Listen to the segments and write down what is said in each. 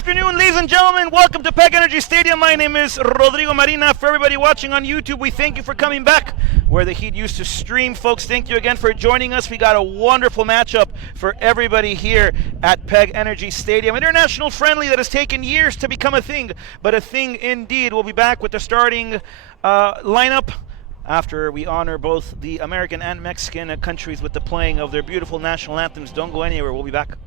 afternoon, ladies and gentlemen. Welcome to PEG Energy Stadium. My name is Rodrigo Marina. For everybody watching on YouTube, we thank you for coming back where the Heat used to stream. Folks, thank you again for joining us. We got a wonderful matchup for everybody here at PEG Energy Stadium. International friendly that has taken years to become a thing, but a thing indeed. We'll be back with the starting lineup after we honor both the American and Mexican countries with the playing of their beautiful national anthems. Don't go anywhere. We'll be back.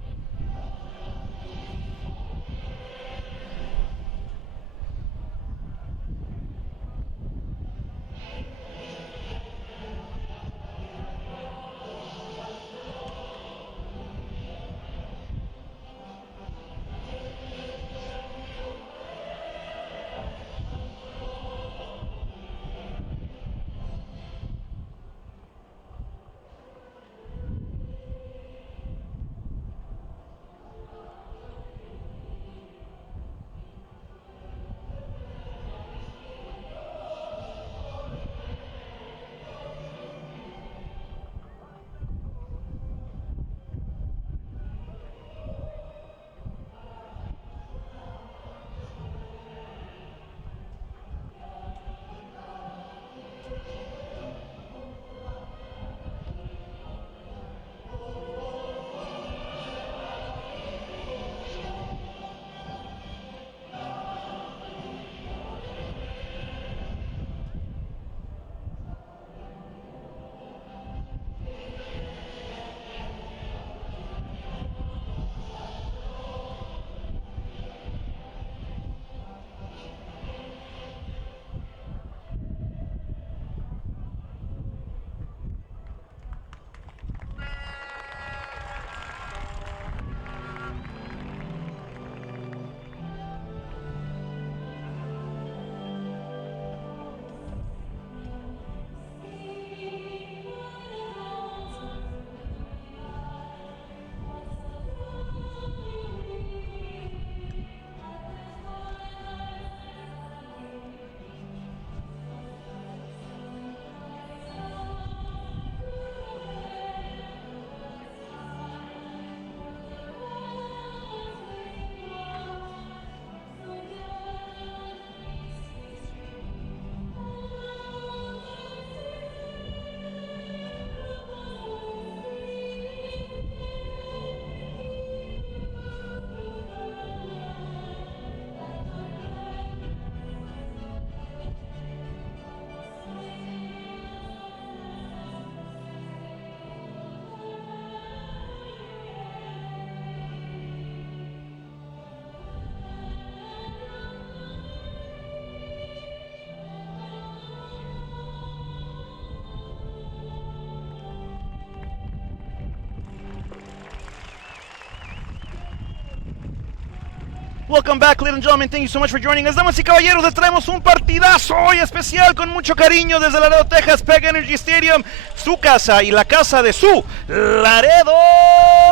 Welcome back, ladies and gentlemen. Thank you so much for joining us. Damas y caballeros, les traemos un partidazo hoy especial con mucho cariño desde Laredo, Texas, PEG Energy Stadium, su casa y la casa de su Laredo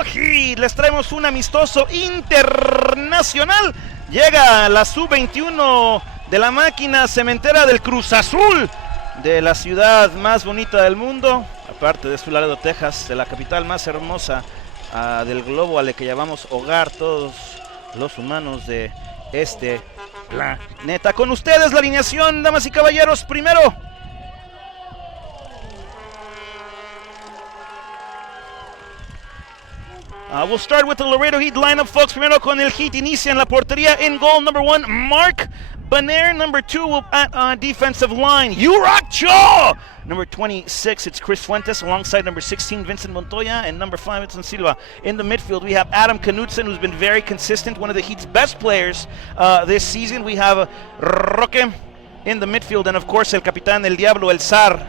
Heat. Les traemos un amistoso internacional. Llega la sub-21 de la máquina cementera del Cruz Azul, de la ciudad más bonita del mundo, aparte de su Laredo, Texas, de la capital más hermosa del globo, a la que llamamos hogar todos los humanos de este planeta. Con ustedes la alineación, damas y caballeros. Primero, we'll start with the Laredo Heat lineup, folks. Primero con el Heat inicia en la portería. In goal, number 1, Mark Banner. Number 2 at defensive line, Uracho. Number 26, it's Chris Fuentes, alongside number 16, Vincent Montoya, and number 5, Edson Silva. In the midfield, we have Adam Knudsen, who's been very consistent, one of the Heat's best players this season. We have Roque in the midfield, and of course, el Capitán, el Diablo, el Zar,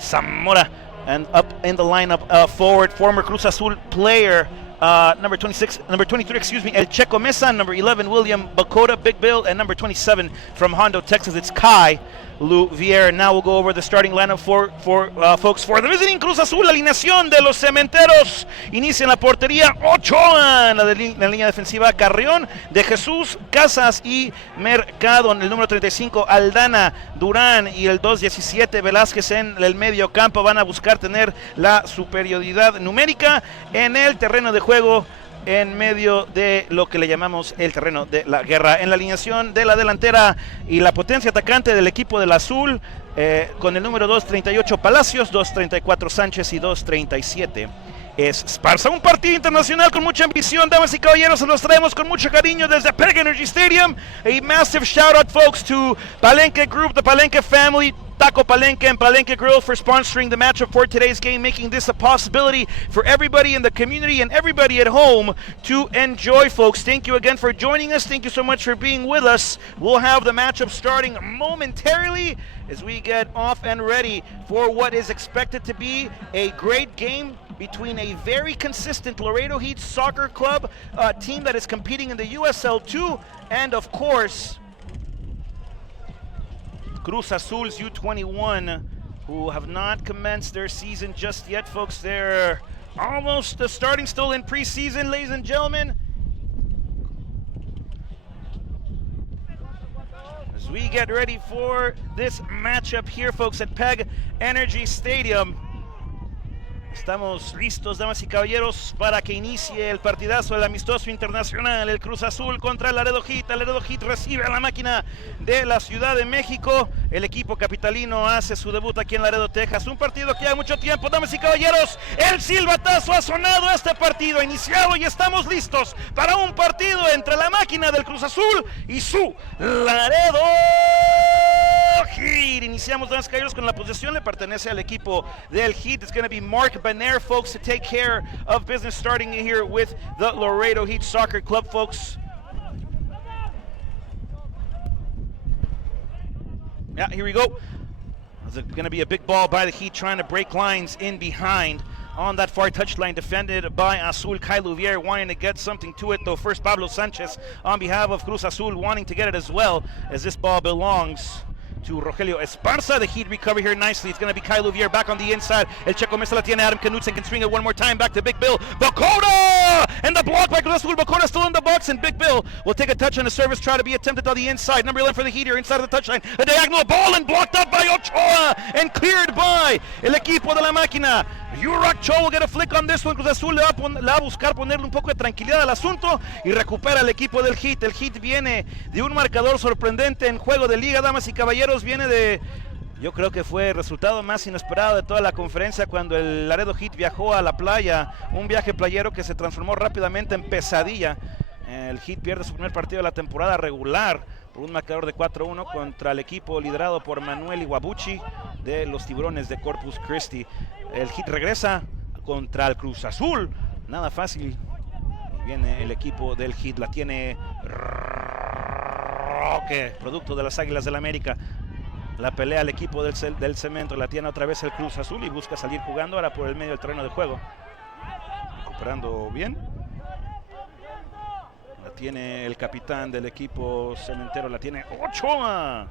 Zamora. And up in the lineup, forward, former Cruz Azul player, number 23, El Checo Mesa, number 11, William Bakota, Big Bill, and number 27 from Hondo, Texas, it's Kai Luvier. Now we'll go over the starting lineup for folks for the visiting Cruz Azul. La alineación de los cementeros. Inicia en la portería Ochoa, en la línea defensiva Carrión, De Jesús, Casas y Mercado. En el número 35 Aldana, Durán y el 2-17 Velázquez en el medio campo. Van a buscar tener la superioridad numérica en el terreno de juego. en medio de lo que le llamamos el terreno de la guerra. En la alineación de la delantera y la potencia atacante del equipo del azul, con el número 238 Palacios, 234 Sánchez y 237 es Esparza. Un partido internacional con mucha ambición, damas y caballeros, se los traemos con mucho cariño desde Peg Energy Stadium. A massive shout out, folks, to Palenque Group, the Palenque family, Taco Palenque and Palenque Grill for sponsoring the matchup for today's game, making this a possibility for everybody in the community and everybody at home to enjoy, folks. Thank you again for joining us. Thank you so much for being with us. We'll have the matchup starting momentarily as we get off and ready for what is expected to be a great game between a very consistent Laredo Heat Soccer Club team that is competing in the USL2 and, of course, Cruz Azul's U21, who have not commenced their season just yet, folks. They're almost starting still in preseason, ladies and gentlemen. As we get ready for this matchup here, folks, at Peg Energy Stadium. Estamos listos, damas y caballeros, para que inicie el partidazo del amistoso internacional, el Cruz Azul contra el Laredo Heat. El Laredo Heat recibe a la máquina de la Ciudad de México. El equipo capitalino hace su debut aquí en Laredo, Texas. Un partido que lleva mucho tiempo, damas y caballeros. El silbatazo ha sonado, este partido ha iniciado y estamos listos para un partido entre la máquina del Cruz Azul y su Laredo Heat. Iniciamos, damas y caballeros, con la posesión. Le pertenece al equipo del Heat. It's going to be Mark Banner, folks, to take care of business, starting here with the Laredo Heat Soccer Club, folks. Yeah, here we go. There's going to be a big ball by the Heat, trying to break lines in behind on that far touchline, defended by Azul. Kai Louvier wanting to get something to it, though. First, Pablo Sanchez on behalf of Cruz Azul wanting to get it as well, as this ball belongs to Rogelio Esparza. The Heat recover here nicely. It's going to be Kai Louvier back on the inside. El Checo Mesa la tiene. Adam Knudsen can swing it one more time back to Big Bill. Bocota! And the block by Cruz Azul. Bocota still in the box, and Big Bill will take a touch on the service, try to be attempted on the inside. Number 11 for the Heat here inside of the touchline. A diagonal ball and blocked up by Ochoa and cleared by el equipo de la máquina. Yurak Cho will get a flick on this one. Cruz Azul le va a buscar ponerle un poco de tranquilidad al asunto y recupera el equipo del Heat. El Heat viene de un marcador sorprendente en juego de liga, damas y caballeros. Viene de, yo creo que fue el resultado más inesperado de toda la conferencia cuando el Laredo Heat viajó a la playa, un viaje playero que se transformó rápidamente en pesadilla. El Heat pierde su primer partido de la temporada regular por un marcador de 4-1 contra el equipo liderado por Manuel Iwabuchi de los Tiburones de Corpus Christi. El Heat regresa contra el Cruz Azul, nada fácil. Viene el equipo del Heat, la tiene Roque, producto de las Águilas del América. La pelea al equipo del Cemento, la tiene otra vez el Cruz Azul y busca salir jugando ahora por el medio del terreno de juego. Recuperando bien. La tiene el capitán del equipo cementero, la tiene Ochoa.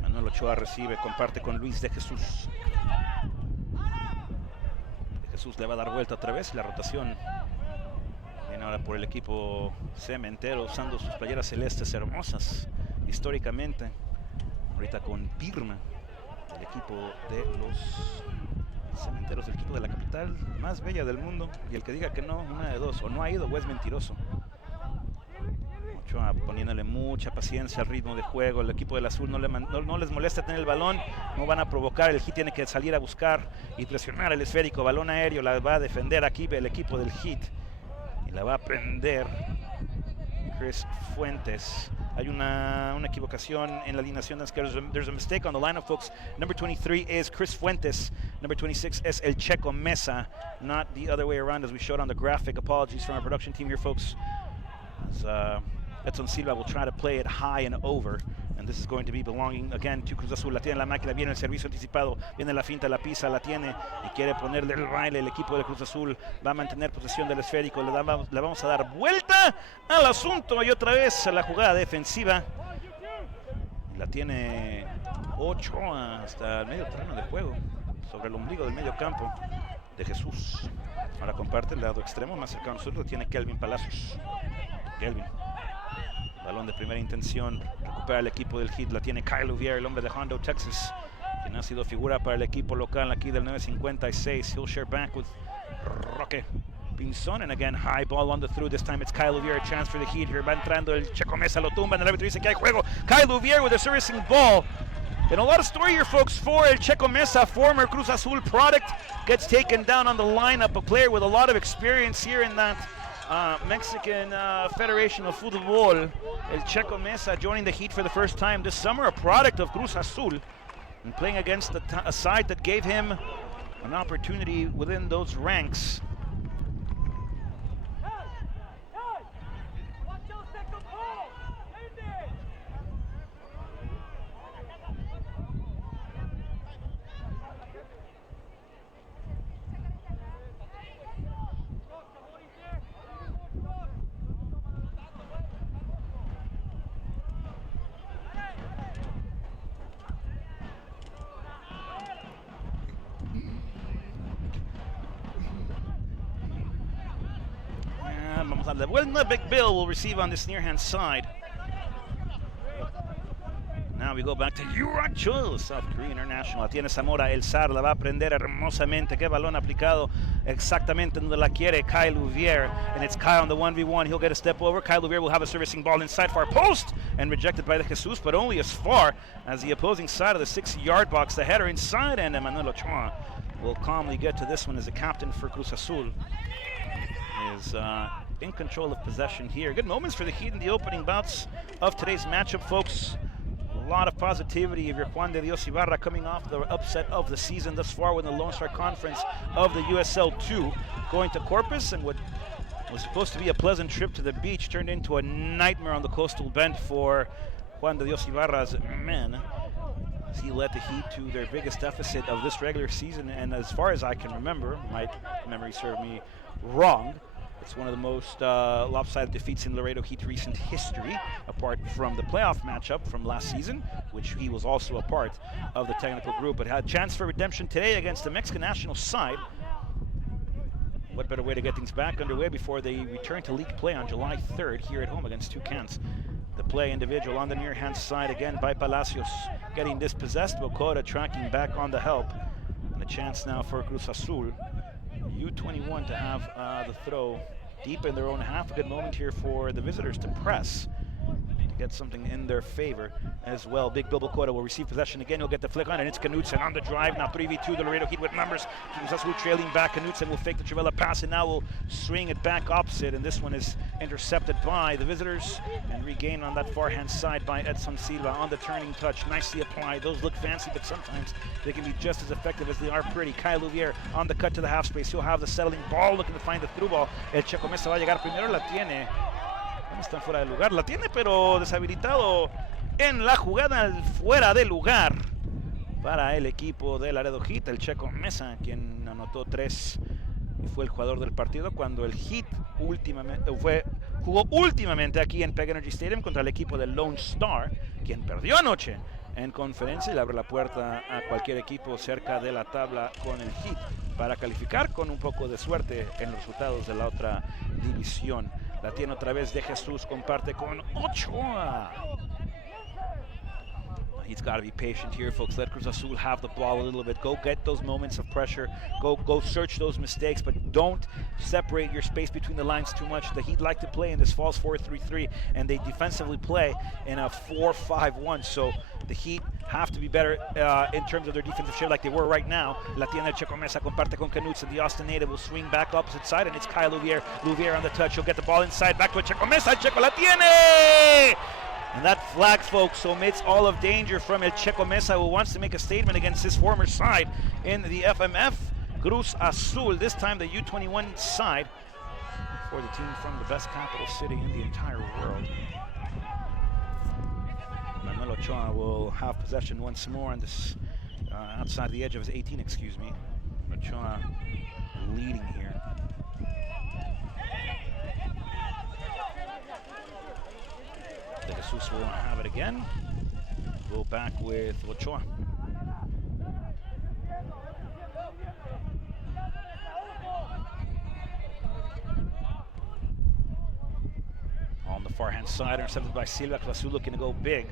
Manuel Ochoa recibe, comparte con Luis de Jesús. Jesús le va a dar vuelta otra vez, la rotación viene ahora por el equipo cementero, usando sus playeras celestes hermosas históricamente. Ahorita con Pirma, el equipo de los cementeros, el equipo de la capital más bella del mundo. Y el que diga que no, una de dos: o no ha ido o es mentiroso. Ochoa poniéndole mucha paciencia al ritmo de juego. El equipo del azul no les molesta tener el balón, no van a provocar. El Heat tiene que salir a buscar y presionar el esférico. Balón aéreo, la va a defender aquí el equipo del Heat y la va a prender Chris Fuentes. Hay una equivocación en la alineación. There's a mistake on the lineup, folks. Number 23 is Chris Fuentes. Number 26 is El Checo Mesa, not the other way around as we showed on the graphic. Apologies from our production team here, folks. As Edson Silva will try to play it high and over, and this is going to be belonging again to Cruz Azul. La tiene la máquina, viene el servicio anticipado, viene la finta, la pisa, la tiene y quiere ponerle el baile. El equipo de Cruz Azul va a mantener posesión del esférico. Le vamos a dar vuelta al asunto y otra vez a la jugada defensiva. La tiene Ochoa hasta el medio terreno de juego, sobre el ombligo del medio campo de Jesús. Ahora comparte el lado extremo más cercano a nosotros, tiene Kelvin Palacios. Kelvin, balón de primera intención, recupera el equipo del Heat, la tiene Kyle Louvier, el hombre de Hondo, Texas, quien ha sido figura para el equipo local aquí del 956. He'll share back with Roque Pinzon, and again, high ball on the through. This time it's Kyle Louvier, a chance for the Heat here. Va entrando el Checo Mesa, lo tumba, and el árbitro dice que hay juego. Kyle Louvier with a servicing ball. And a lot of story here, folks, for El Checo Mesa, former Cruz Azul product, gets taken down on the lineup. A player with a lot of experience here in that Mexican Federation of Football. El Checo Mesa joining the Heat for the first time this summer, a product of Cruz Azul, and playing against a side that gave him an opportunity within those ranks. Well, Big Bill will receive on this near hand side. Now we go back to Yurak Chul, South Korean international. La tiene Zamora, El Zar la va a prender hermosamente. Qué balón aplicado exactamente donde la quiere Kyle Louvier. And it's Kyle on the 1v1. He'll get a step over. Kyle Louvier will have a servicing ball inside far post and rejected by the Jesus, but only as far as the opposing side of the 6-yard box. The header inside, and Emmanuel Ochoa will calmly get to this one as the captain for Cruz Azul is in control of possession here. Good moments for the Heat in the opening bouts of today's matchup, folks. A lot of positivity of your Juan de Dios Ibarra coming off the upset of the season thus far with the Lone Star Conference of the USL 2, going to Corpus, and what was supposed to be a pleasant trip to the beach turned into a nightmare on the coastal bend for Juan de Dios Ibarra's men. He led the Heat to their biggest deficit of this regular season, and as far as I can remember, my memory served me wrong, it's one of the most lopsided defeats in Laredo Heat recent history, apart from the playoff matchup from last season, which he was also a part of the technical group, but had a chance for redemption today against the Mexican national side. What better way to get things back underway before they return to league play on July 3rd here at home against Toucans. The play individual on the near hand side again by Palacios, getting dispossessed. Bocota tracking back on the help, and a chance now for Cruz Azul U21 to have the throw deep in their own half. A good moment here for the visitors to press, to get something in their favor as well. Big Bill Bocota will receive possession again. He'll get the flick on, and it's Knudsen on the drive. Now 3v2, the Laredo Heat with numbers. Cruz Azul trailing back. Knudsen will fake the Trivela pass, and now will swing it back opposite, and this one is intercepted by the visitors and regained on that far hand side by Edson Silva on the turning touch. Nicely applied. Those look fancy, but sometimes they can be just as effective as they are pretty. Kyle Louvier on the cut to the half space. He'll have the settling ball, looking to find the through ball. El Checo Mesa va a llegar primero, la tiene. No está fuera de lugar, la tiene, pero deshabilitado en la jugada, fuera de lugar para el equipo de Laredo Heat. El Checo Mesa, quien anotó 3 y fue el jugador del partido cuando el Heat jugó últimamente aquí en Peg Energy Stadium contra el equipo de Lone Star, quien perdió anoche en conferencia y le abre la puerta a cualquier equipo cerca de la tabla con el Heat para calificar con un poco de suerte en los resultados de la otra división. La tiene otra vez de Jesus, comparte con Ochoa. He's got to be patient here, folks. Let Cruz Azul have the ball a little bit. Go get those moments of pressure. Go search those mistakes, but don't separate your space between the lines too much. The Heat like to play in this false 4-3-3, and they defensively play in a 4-5-1. So the Heat have to be better in terms of their defensive share like they were right now. La tiene el Checo Mesa, comparte con Knudsen. The Austin native will swing back opposite side, and it's Kyle Louvier. Louvier on the touch. He'll get the ball inside. Back to el Checo Mesa. El Checo la tiene! And that flag, folks, omits all of danger from El Checo Mesa, who wants to make a statement against his former side in the FMF. Cruz Azul, this time the U21 side, for the team from the best capital city in the entire world. Manuel Ochoa will have possession once more on this, outside the edge of his 18, excuse me. Ochoa leading here. De Jesus will have it again. Go back with Ochoa. On the far hand side, intercepted by Silva. Cruz Azul looking to go big.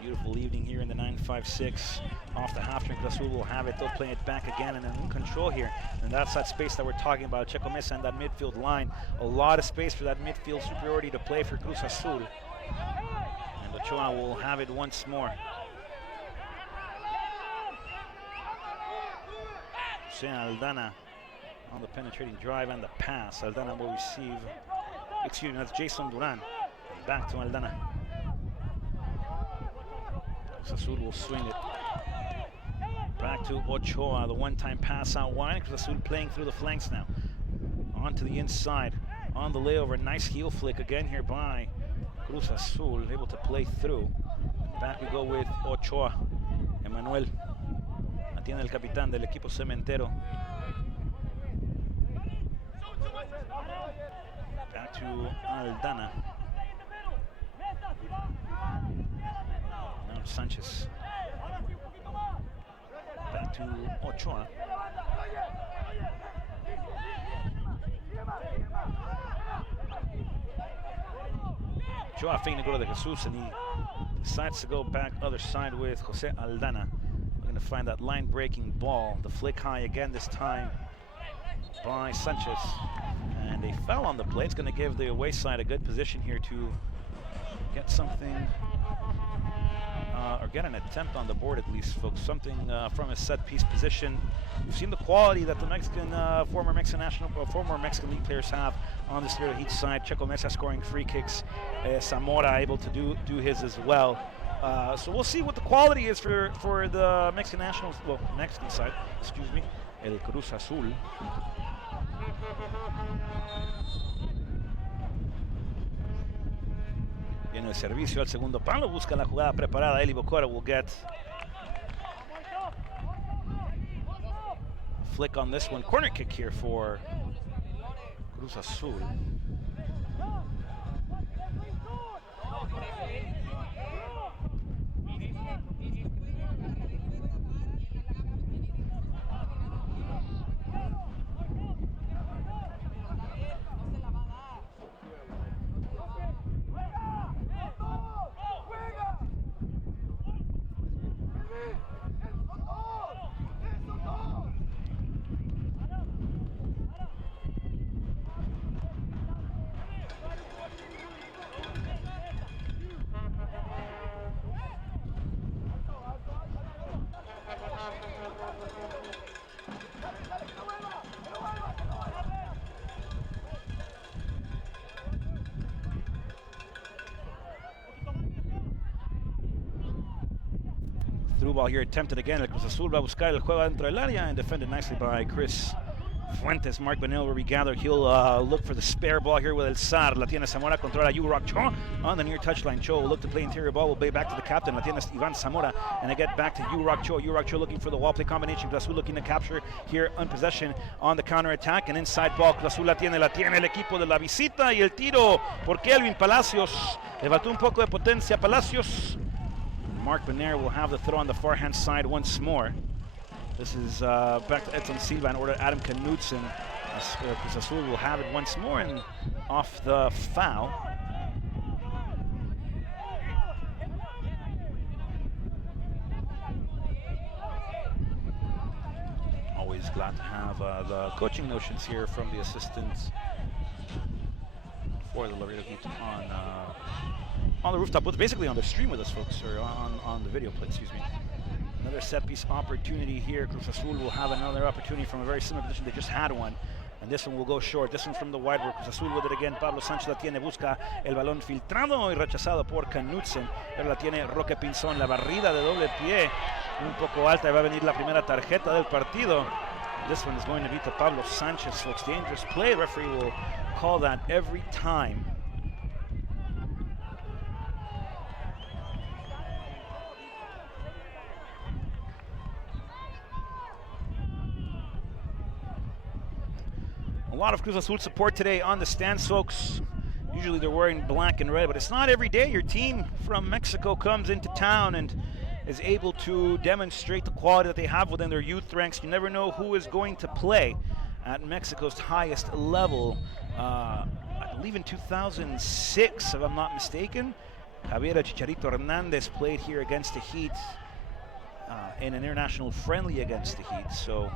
Beautiful beautiful evening here in the 956. Off the half turn, Cruz Azul will have it. They'll play it back again and then in control here. And that's that space that we're talking about. Checo Mesa and that midfield line. A lot of space for that midfield superiority to play for Cruz Azul. And Ochoa will have it once more. Jose Aldana on the penetrating drive and the pass. Aldana will receive, excuse me, that's Jason Duran. Back to Aldana. Cruz Azul will swing it. Back to Ochoa, the one-time pass out wide. Cruz Azul playing through the flanks now. Onto the inside, on the layover. Nice heel flick again here by Cruz Azul, able to play through. Back we go with Ochoa. Emmanuel. La tiene el capitán del equipo cementero. Back to Aldana. Now Sanchez. Back to Ochoa. Ochoa feinting to go to the Jesus, and he decides to go back other side with Jose Aldana. Looking to find that line-breaking ball. The flick high again this time by Sanchez. And a foul on the play. It's going to give the away side a good position here to get something, or get an attempt on the board at least, folks. Something from a set-piece position. We've seen the quality that the Mexican, former Mexican League players have on this Laredo Heat side. Checo Mesa scoring free kicks. Zamora able to do his as well. So we'll see what the quality is for the Mexican Mexican side. Excuse me, el Cruz Azul. Viene el servicio al segundo palo, busca la jugada preparada. Eli Bocora will get a flick on this one. Corner kick here for Cruz Azul. Through ball here attempted again. El Cruz Azul va a buscar el juego dentro del área and defended nicely by Chris Fuentes. Mark Benil will regather. He'll look for the spare ball here with El Sar. La tiene Zamora, controla Yurock Cho on the near touchline. Cho will look to play interior ball, will play back to the captain. La tiene Ivan Zamora, and they get back to Yurock Cho. Yurock Cho looking for the wall play combination. Cruz Azul looking to capture here on possession on the counter attack. And inside ball, Cruz Azul la tiene el equipo de la visita. Y el tiro por Kelvin Palacios. Le faltó un poco de potencia Palacios. Mark Benair will have the throw on the far-hand side once more. This is back to Edson Silva in order to Adam Knudsen. Cruz Azul will have it once more and off the foul. Always glad to have the coaching notions here from the assistants for the Laredo Heat on the rooftop, but basically on the stream with us, folks, or on the video play, excuse me. Another set-piece opportunity here. Cruz Azul will have another opportunity from a very similar position. They just had one, and this one will go short. This one from the wide work. Cruz Azul with it again. Pablo Sánchez la tiene, busca el balón filtrado y rechazado por Knudsen. Pero la tiene Roque Pinzón, la barrida de doble pie, un poco alta, y va a venir la primera tarjeta del partido. This one is going to be to Pablo Sánchez, folks. Dangerous play. The referee will call that every time. A lot of Cruz Azul support today on the stands, folks. Usually they're wearing black and red, but it's not every day your team from Mexico comes into town and is able to demonstrate the quality that they have within their youth ranks. You never know who is going to play at Mexico's highest level. I believe in 2006, if I'm not mistaken, Javier Chicharito Hernandez played here against the Heat in an international friendly against the Heat. So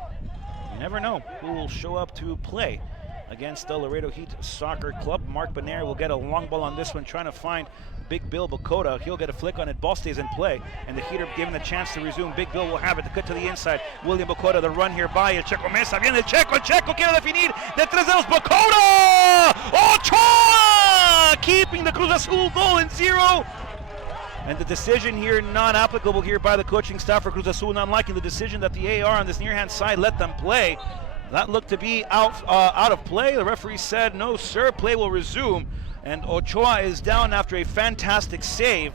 you never know who will show up to play against the Laredo Heat Soccer Club. Mark Benair will get a long ball on this one, trying to find Big Bill Bokota. He'll get a flick on it. Ball stays in play, and the Heat are given a chance to resume. Big Bill will have it to cut to the inside. William Bokota, the run here by el Checo Mesa. Viene el Checo quiere definir. De tres dedos, Bokota! Ochoa! Keeping the Cruz Azul goal in 0. And the decision here not applicable here by the coaching staff for Cruz Azul, not liking the decision that the AR on this near-hand side let them play. That looked to be out of play. The referee said, no, sir, play will resume. And Ochoa is down after a fantastic save.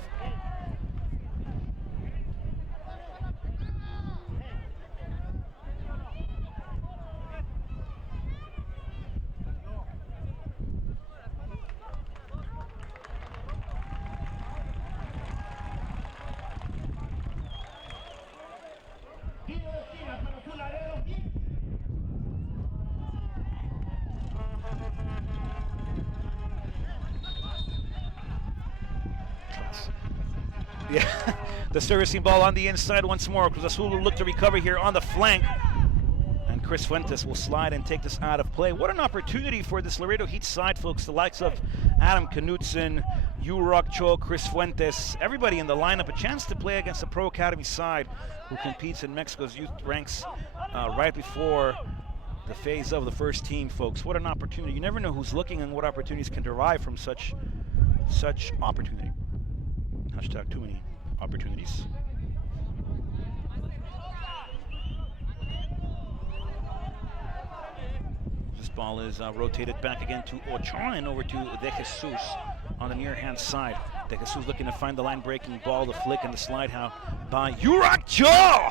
Yeah, the servicing ball on the inside once more. Cruz Azul will look to recover here on the flank. And Chris Fuentes will slide and take this out of play. What an opportunity for this Laredo Heat side, folks. The likes of Adam Knutson, Yurok Cho, Chris Fuentes, everybody in the lineup. A chance to play against a Pro Academy side who competes in Mexico's youth ranks right before the phase of the first team, folks. What an opportunity. You never know who's looking and what opportunities can derive from such opportunity. Hashtag too many opportunities. This ball is rotated back again to Ochoa and over to De Jesus on the near-hand side. De Jesus looking to find the line-breaking ball, the flick and the slide by Yurok Cho!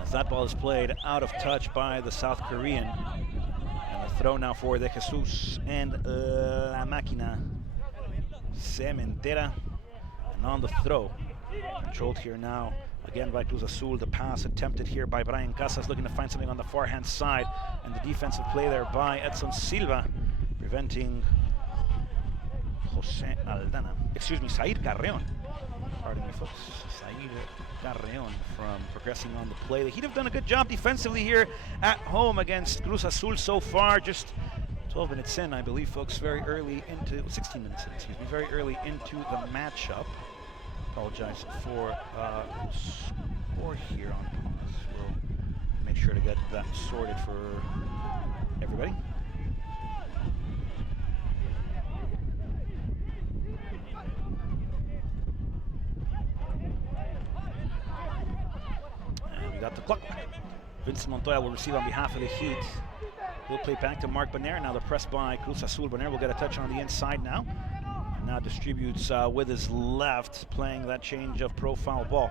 As that ball is played out of touch by the South Korean. And the throw now for De Jesus and La Máquina Cementera. And on the throw, controlled here now again by Cruz Azul. The pass attempted here by Brian Casas, looking to find something on the far-hand side. And the defensive play there by Edson Silva, preventing Sair Carreon. Pardon me, folks. Sair Carreon from progressing on the play. The Heat have done a good job defensively here at home against Cruz Azul so far. Just 12 minutes in, I believe, folks, very early into, 16 minutes in, excuse me, very early into the matchup. Apologize for score here on pause. We'll make sure to get that sorted for everybody. And we got the clock. Vincent Montoya will receive on behalf of the Heat. He'll play back to Mark Benair. Now the press by Cruz Azul. Benair will get a touch on the inside now. And now distributes with his left, playing that change of profile ball.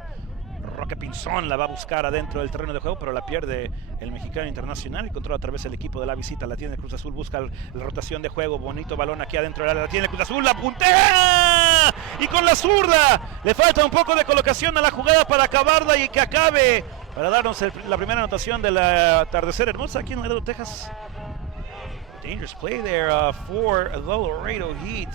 Roque Pinzón la va a buscar adentro del terreno de juego, pero la pierde el mexicano internacional y controla a través del equipo de la visita. La tiene Cruz Azul, busca la rotación de juego. Bonito balón aquí adentro del área. La tiene Cruz Azul, la puntea. Y con la zurda. Le falta un poco de colocación a la jugada para acabarla y que acabe. Para darnos la primera anotación del atardecer hermoso aquí en Laredo, Texas. Dangerous play there for the Laredo Heat.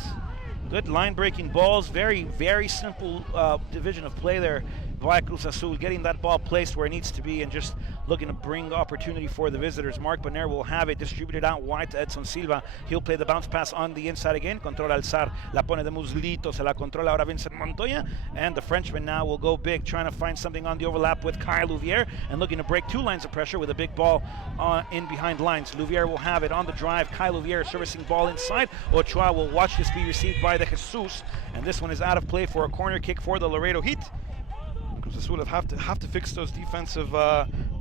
Good line-breaking balls. Very, very simple division of play there by Cruz Azul, getting that ball placed where it needs to be and just looking to bring opportunity for the visitors. Mark Benair will have it distributed out wide to Edson Silva. He'll play the bounce pass on the inside again. Controla Alzar, la pone de muslito, se la controla ahora Vincent Montoya. And the Frenchman now will go big, trying to find something on the overlap with Kyle Louvier and looking to break two lines of pressure with a big ball in behind lines. Louvier will have it on the drive. Kyle Louvier servicing ball inside. Ochoa will watch this be received by De Jesus. And this one is out of play for a corner kick for the Laredo Heat. Cruz Azul have to fix those defensive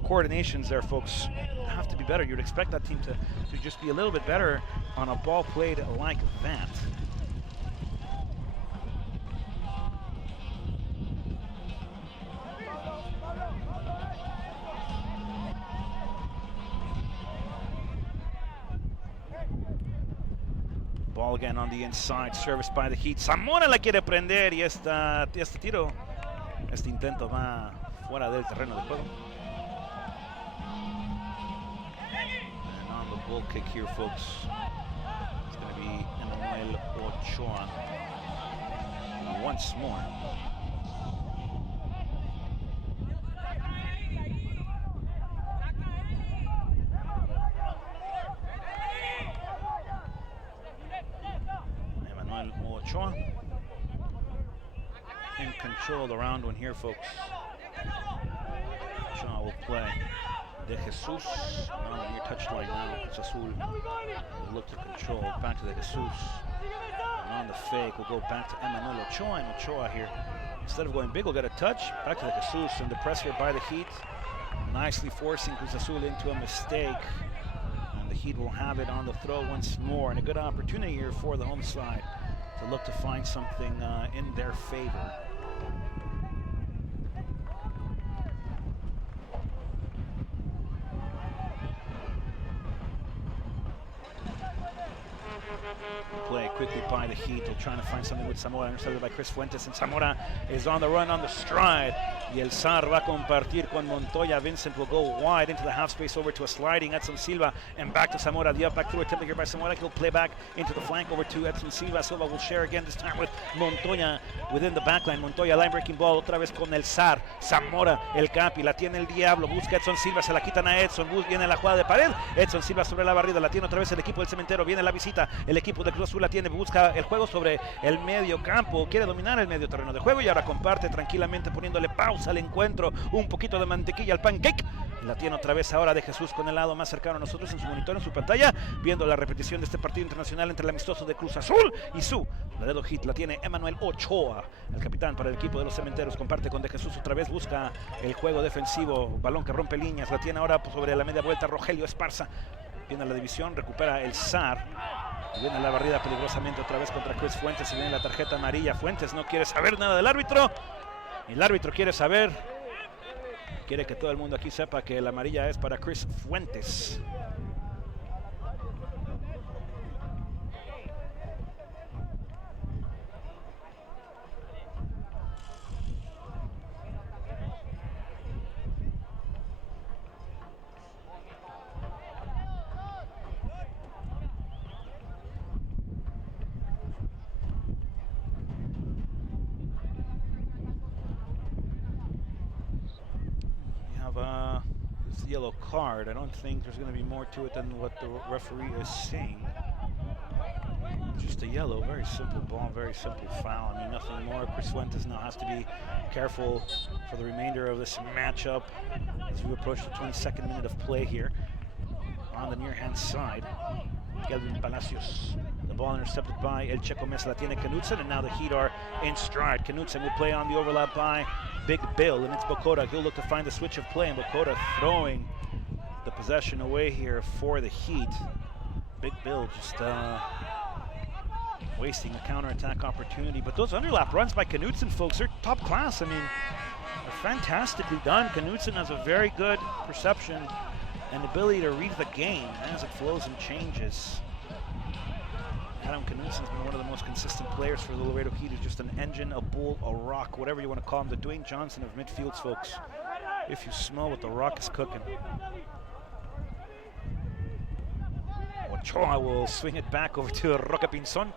coordinations there, folks. Have to be better. You'd expect that team to just be a little bit better on a ball played like that. Ball again on the inside, serviced by the Heat. Zamora la quiere prender y este tiro. Este intento va fuera del terreno de juego. And on the goal kick here, folks, it's going to be Emmanuel Ochoa. once more. Ochoa in control of the round one here, folks. Ochoa will play. De Jesus on the near touchline now. Cruz Azul will look to control. Back to De Jesus. And on the fake, we'll go back to Emmanuel Ochoa. And Ochoa here, instead of going big, will get a touch. Back to De Jesus. And the press here by the Heat. Nicely forcing Cruz Azul into a mistake. And the Heat will have it on the throw once more. And a good opportunity here for the home side to look to find something in their favor. Play quickly by the Heat. They're trying to find something with Zamora, intercepted by Chris Fuentes, and Zamora is on the run, on the stride. Y el Zar va a compartir con Montoya. Vincent will go wide into the half space over to a sliding Edson Silva, and back to Zamora. The up back through attempt here by Zamora. He'll play back into the flank over to Edson Silva. Silva will share again, this time with Montoya within the backline. Montoya line breaking ball otra vez con el Zar. Zamora, el Capi, la tiene el Diablo, busca Edson Silva, se la quitan a Edson. Viene la jugada de pared. Edson Silva sobre la barrida, la tiene otra vez el equipo del Cementero. Viene la visita, el equipo de Cruz Azul la tiene, busca el juego sobre el medio campo, quiere dominar el medio terreno de juego y ahora comparte tranquilamente poniéndole pausa al encuentro, un poquito de mantequilla al pancake. La tiene otra vez ahora De Jesus con el lado más cercano a nosotros en su monitor, en su pantalla, viendo la repetición de este partido internacional entre el amistoso de Cruz Azul y su Laredo Heat. La tiene Emmanuel Ochoa, el capitán para el equipo de los Cementeros. Comparte con De Jesus otra vez, busca el juego defensivo, balón que rompe líneas. La tiene ahora sobre la media vuelta Rogelio Esparza. Viene a la división, recupera el Zar. Viene la barrida peligrosamente otra vez contra Chris Fuentes y viene la tarjeta amarilla. Fuentes no quiere saber nada del árbitro. Y el árbitro quiere saber. Quiere que todo el mundo aquí sepa que la amarilla es para Chris Fuentes. It's the yellow card. I don't think there's going to be more to it than what the referee is saying. Just a yellow, very simple ball, very simple foul. I mean, nothing more. Chris Fuentes now has to be careful for the remainder of this matchup as we approach the 22nd minute of play here. On the near-hand side, Kelvin Palacios. The ball intercepted by El Checo Mesa. La tiene Knudsen, and now the Heat are in stride. Knudsen will play on the overlap by Big Bill, and it's Bocota. He'll look to find the switch of play, and Bocota throwing the possession away here for the Heat. Big Bill just wasting a counterattack opportunity. But those underlap runs by Knudsen, folks, are top class. I mean, they're fantastically done. Knudsen has a very good perception and ability to read the game as it flows and changes. Adam Knudsen's been one of the most consistent players for the Laredo Heat. He's just an engine, a bull, a rock, whatever you want to call him. The Dwayne Johnson of midfields, folks. If you smell what the rock is cooking. Ochoa will swing it back over to Roca Pinzon.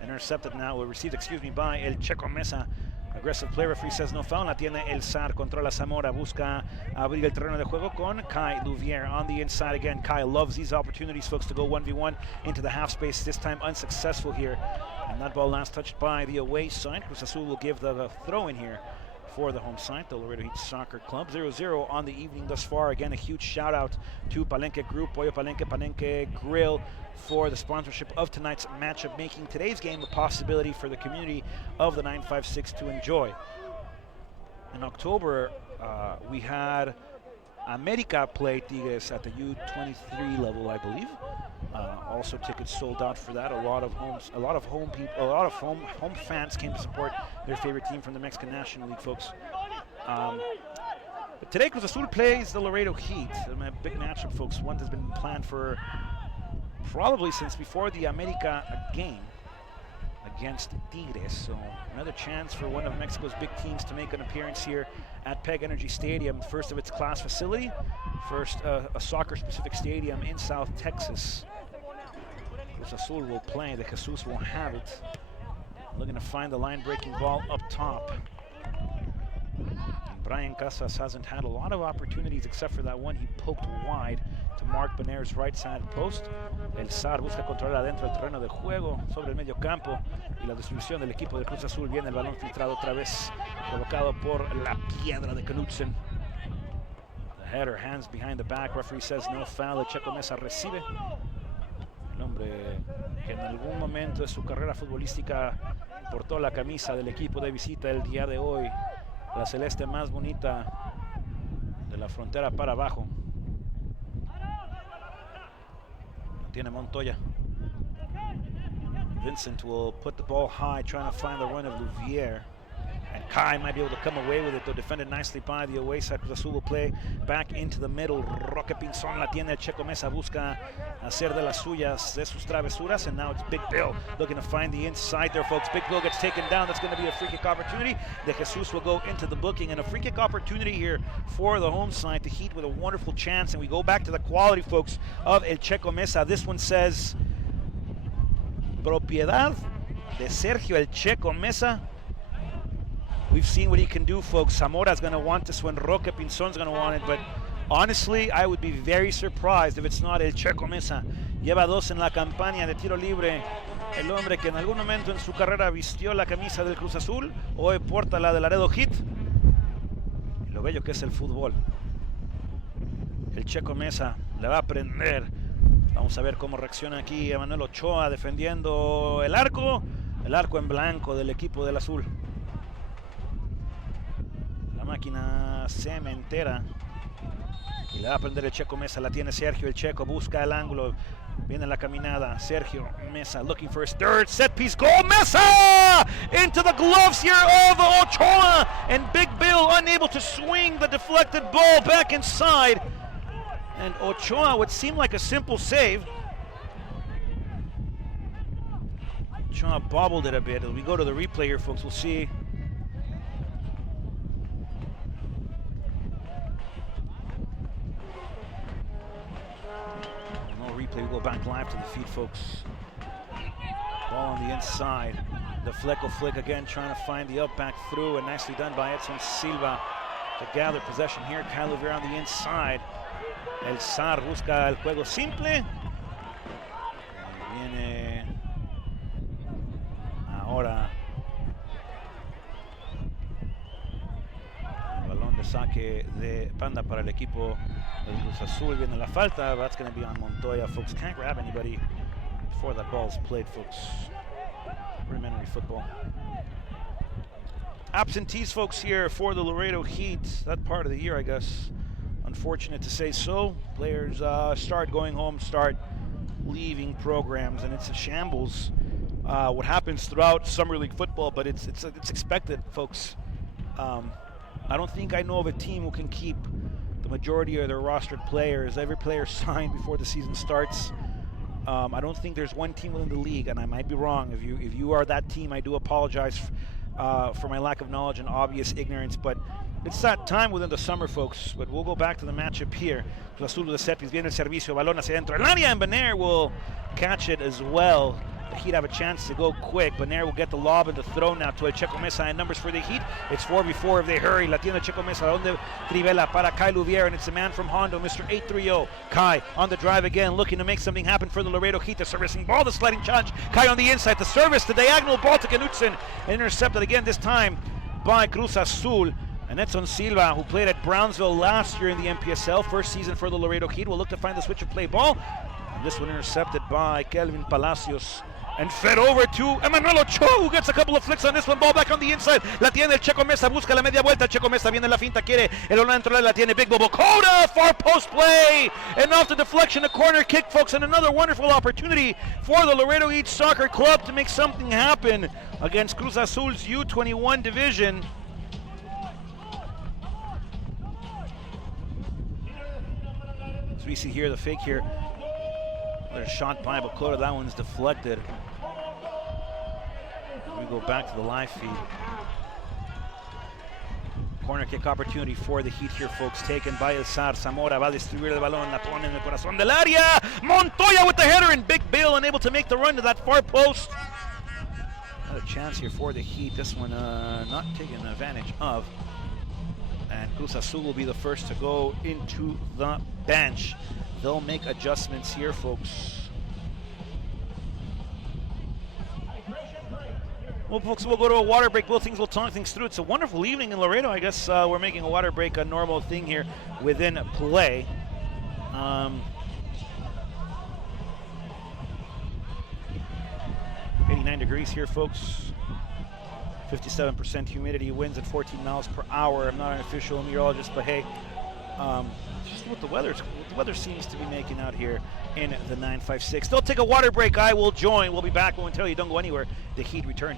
Intercepted now, received, by El Checo Mesa. Aggressive play, referee says no foul. La tiene El Zar, controla Zamora, busca abrir el terreno de juego con Kai Louvier on the inside again. Kai loves these opportunities, folks, to go 1v1 into the half space, this time unsuccessful here. And that ball last touched by the away side. Cruz Azul will give the throw in here for the home side, the Laredo Heat Soccer Club. 0-0 on the evening thus far. Again, a huge shout out to Palenque Group, Pollo Palenque, Palenque Grill for the sponsorship of tonight's matchup, making today's game a possibility for the community of the 956 to enjoy. In October, we had America play Tigres at the U23 level, I believe. Also, tickets sold out for that. A lot of home fans came to support their favorite team from the Mexican National League, folks. But today, Cruz Azul plays the Laredo Heat. A big matchup, folks. One that's been planned for probably since before the America game against Tigres. So another chance for one of Mexico's big teams to make an appearance here at PEG Energy Stadium, first of its class facility, first a soccer-specific stadium in South Texas. Cruz Azul will play, the Jesus will have it. looking to find the line-breaking ball up top. And Brian Casas hasn't had a lot of opportunities except for that one he poked wide to Mark Baner's right side post. El Zar busca controlar adentro del terreno de juego sobre el medio campo y la distribución del equipo de Cruz Azul. Viene el balón filtrado otra vez, provocado por la piedra de Knudsen. The header, hands behind the back. Referee says no foul. El Checo Mesa recibe. El hombre que en algún momento de su carrera futbolística portó la camisa del equipo de visita el día de hoy, la celeste más bonita de la frontera para abajo. La tiene Montoya. Vincent will put the ball high, trying to find the run of Louvier. And Kai might be able to come away with it, though defended nicely by the away side. Cruz Azul will play back into the middle. Roque Pinzón la tiene. El Checo Mesa busca hacer de las suyas, de sus travesuras. And now it's Big Bill looking to find the inside there, folks. Big Bill gets taken down. That's going to be a free kick opportunity. De Jesus will go into the booking. And a free kick opportunity here for the home side. The Heat with a wonderful chance. And we go back to the quality, folks, of El Checo Mesa. This one says, propiedad de Sergio El Checo Mesa. We've seen what he can do, folks. Zamora's going to want this one. Roque Pinzón's going to want it. But honestly, I would be very surprised if it's not El Checo Mesa. Lleva dos en la campaña de tiro libre. El hombre que en algún momento en su carrera vistió la camisa del Cruz Azul, hoy porta la de Laredo Heat. Y lo bello que es el fútbol. El Checo Mesa le va a aprender. Vamos a ver cómo reacciona aquí Emanuel Ochoa defendiendo el arco en blanco del equipo del azul. Máquina cementera y le va a prender el Checo Mesa. La tiene Sergio. El Checo busca el ángulo, viene la caminada. Sergio Mesa looking for his third set piece goal. Mesa into the gloves here of Ochoa, and Big Bill unable to swing the deflected ball back inside, and Ochoa would seem like a simple save. Ochoa bobbled it a bit. As we go to the replay here, folks, we'll see. We go back live to the feed, folks. Ball on the inside. The flick again, trying to find the up back through, and nicely done by Edson Silva to gather possession here. Kyle Louvier on the inside. El Zar busca el juego simple. Viene ahora el balón de saque de banda para el equipo del Cruz Azul. Viene la falta. That's going to be on Montoya, folks. Can't grab anybody before that ball's played, folks. Rudimentary football. Absentees, folks, here for the Laredo Heat. That part of the year, I guess. Unfortunate to say so. Players start going home, start leaving programs, and it's a shambles. What happens throughout summer league football, but it's expected, folks. I don't think I know of a team who can keep the majority of their rostered players. Every player signed before the season starts. I don't think there's one team within the league, and I might be wrong. If you are that team, I do apologize for my lack of knowledge and obvious ignorance, but it's that time within the summer, folks. But we'll go back to the matchup here. Cruz Azul de set piece, viene el servicio, balón hacia adentro. El área, and Baner will catch it as well. The Heat have a chance to go quick. Baner will get the lob and the throw now to El Checo Mesa. And numbers for the Heat, it's 4v4 if they hurry. La tiene Checo Mesa, donde Trivela para Kai Louvier, and it's a man from Hondo, Mr. 830. Kai on the drive again, looking to make something happen for the Laredo Heat. The servicing ball, the sliding challenge. Kai on the inside, the service, the diagonal ball to Knudsen. Intercepted again, this time by Cruz Azul. And Edson Silva, who played at Brownsville last year in the MPSL, first season for the Laredo Heat, will look to find the switch of play ball. And this one intercepted by Kelvin Palacios. And fed over to Emanuel Ochoa, who gets a couple of flicks on this one. Ball back on the inside. La tiene el Checo Mesa, busca la media vuelta. Checo Mesa viene la finta, quiere el balón dentro, la tiene Big Bobo Coda, far post play. And off the deflection, a corner kick, folks. And another wonderful opportunity for the Laredo Heat Soccer Club to make something happen against Cruz Azul's U21 division. As we see here, the fake here. Another shot by Bocota, that one's deflected. We go back to the live feed. Corner kick opportunity for the Heat here, folks, taken by El Zar. Zamora va a distribuir el balón, la pone en el corazón del área. Montoya with the header, and Big Bill unable to make the run to that far post. Another chance here for the Heat. This one not taken advantage of. And Cruz Azul will be the first to go into the bench. They'll make adjustments here, folks. Well, folks, we'll go to a water break. Both things, we'll talk things through. It's a wonderful evening in Laredo. I guess we're making a water break a normal thing here within play. 89 degrees here, folks. 57% humidity, winds at 14 miles per hour. I'm not an official meteorologist, but hey, just what the weather seems to be making out here in the 956. They'll take a water break. I will join. We'll be back. We'll tell you, don't go anywhere. The Heat return.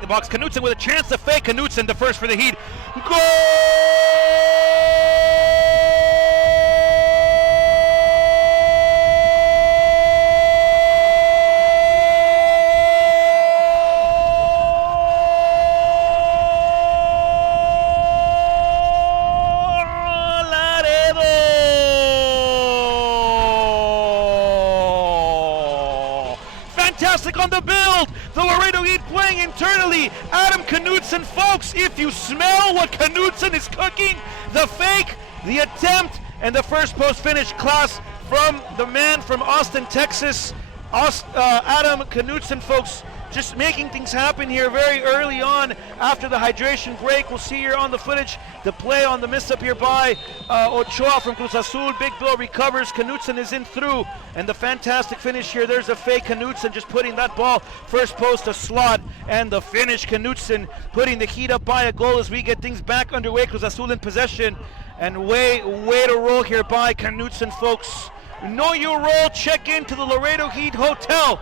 The box, Knutson with a chance to fake. Knutson the first for the Heat. Goal! Laredo! Fantastic on the build. The Laredo Heat playing internally. Adam Knutson, folks, if you smell what Knutson is cooking, the fake, the attempt, and the first post finish class from the man from Austin, Texas, Adam Knutson, folks, just making things happen here very early on after the hydration break. We'll see here on the footage the play on the miss up here by Ochoa from Cruz Azul. Big Bill recovers. Knutson is in through, and the fantastic finish here. There's a fake. Knutson just putting that ball first post a slot, and the finish. Knutson putting the Heat up by a goal as we get things back underway. Cruz Azul in possession, and way to roll here by Knutson, folks. Know your role. Check into the Laredo Heat Hotel.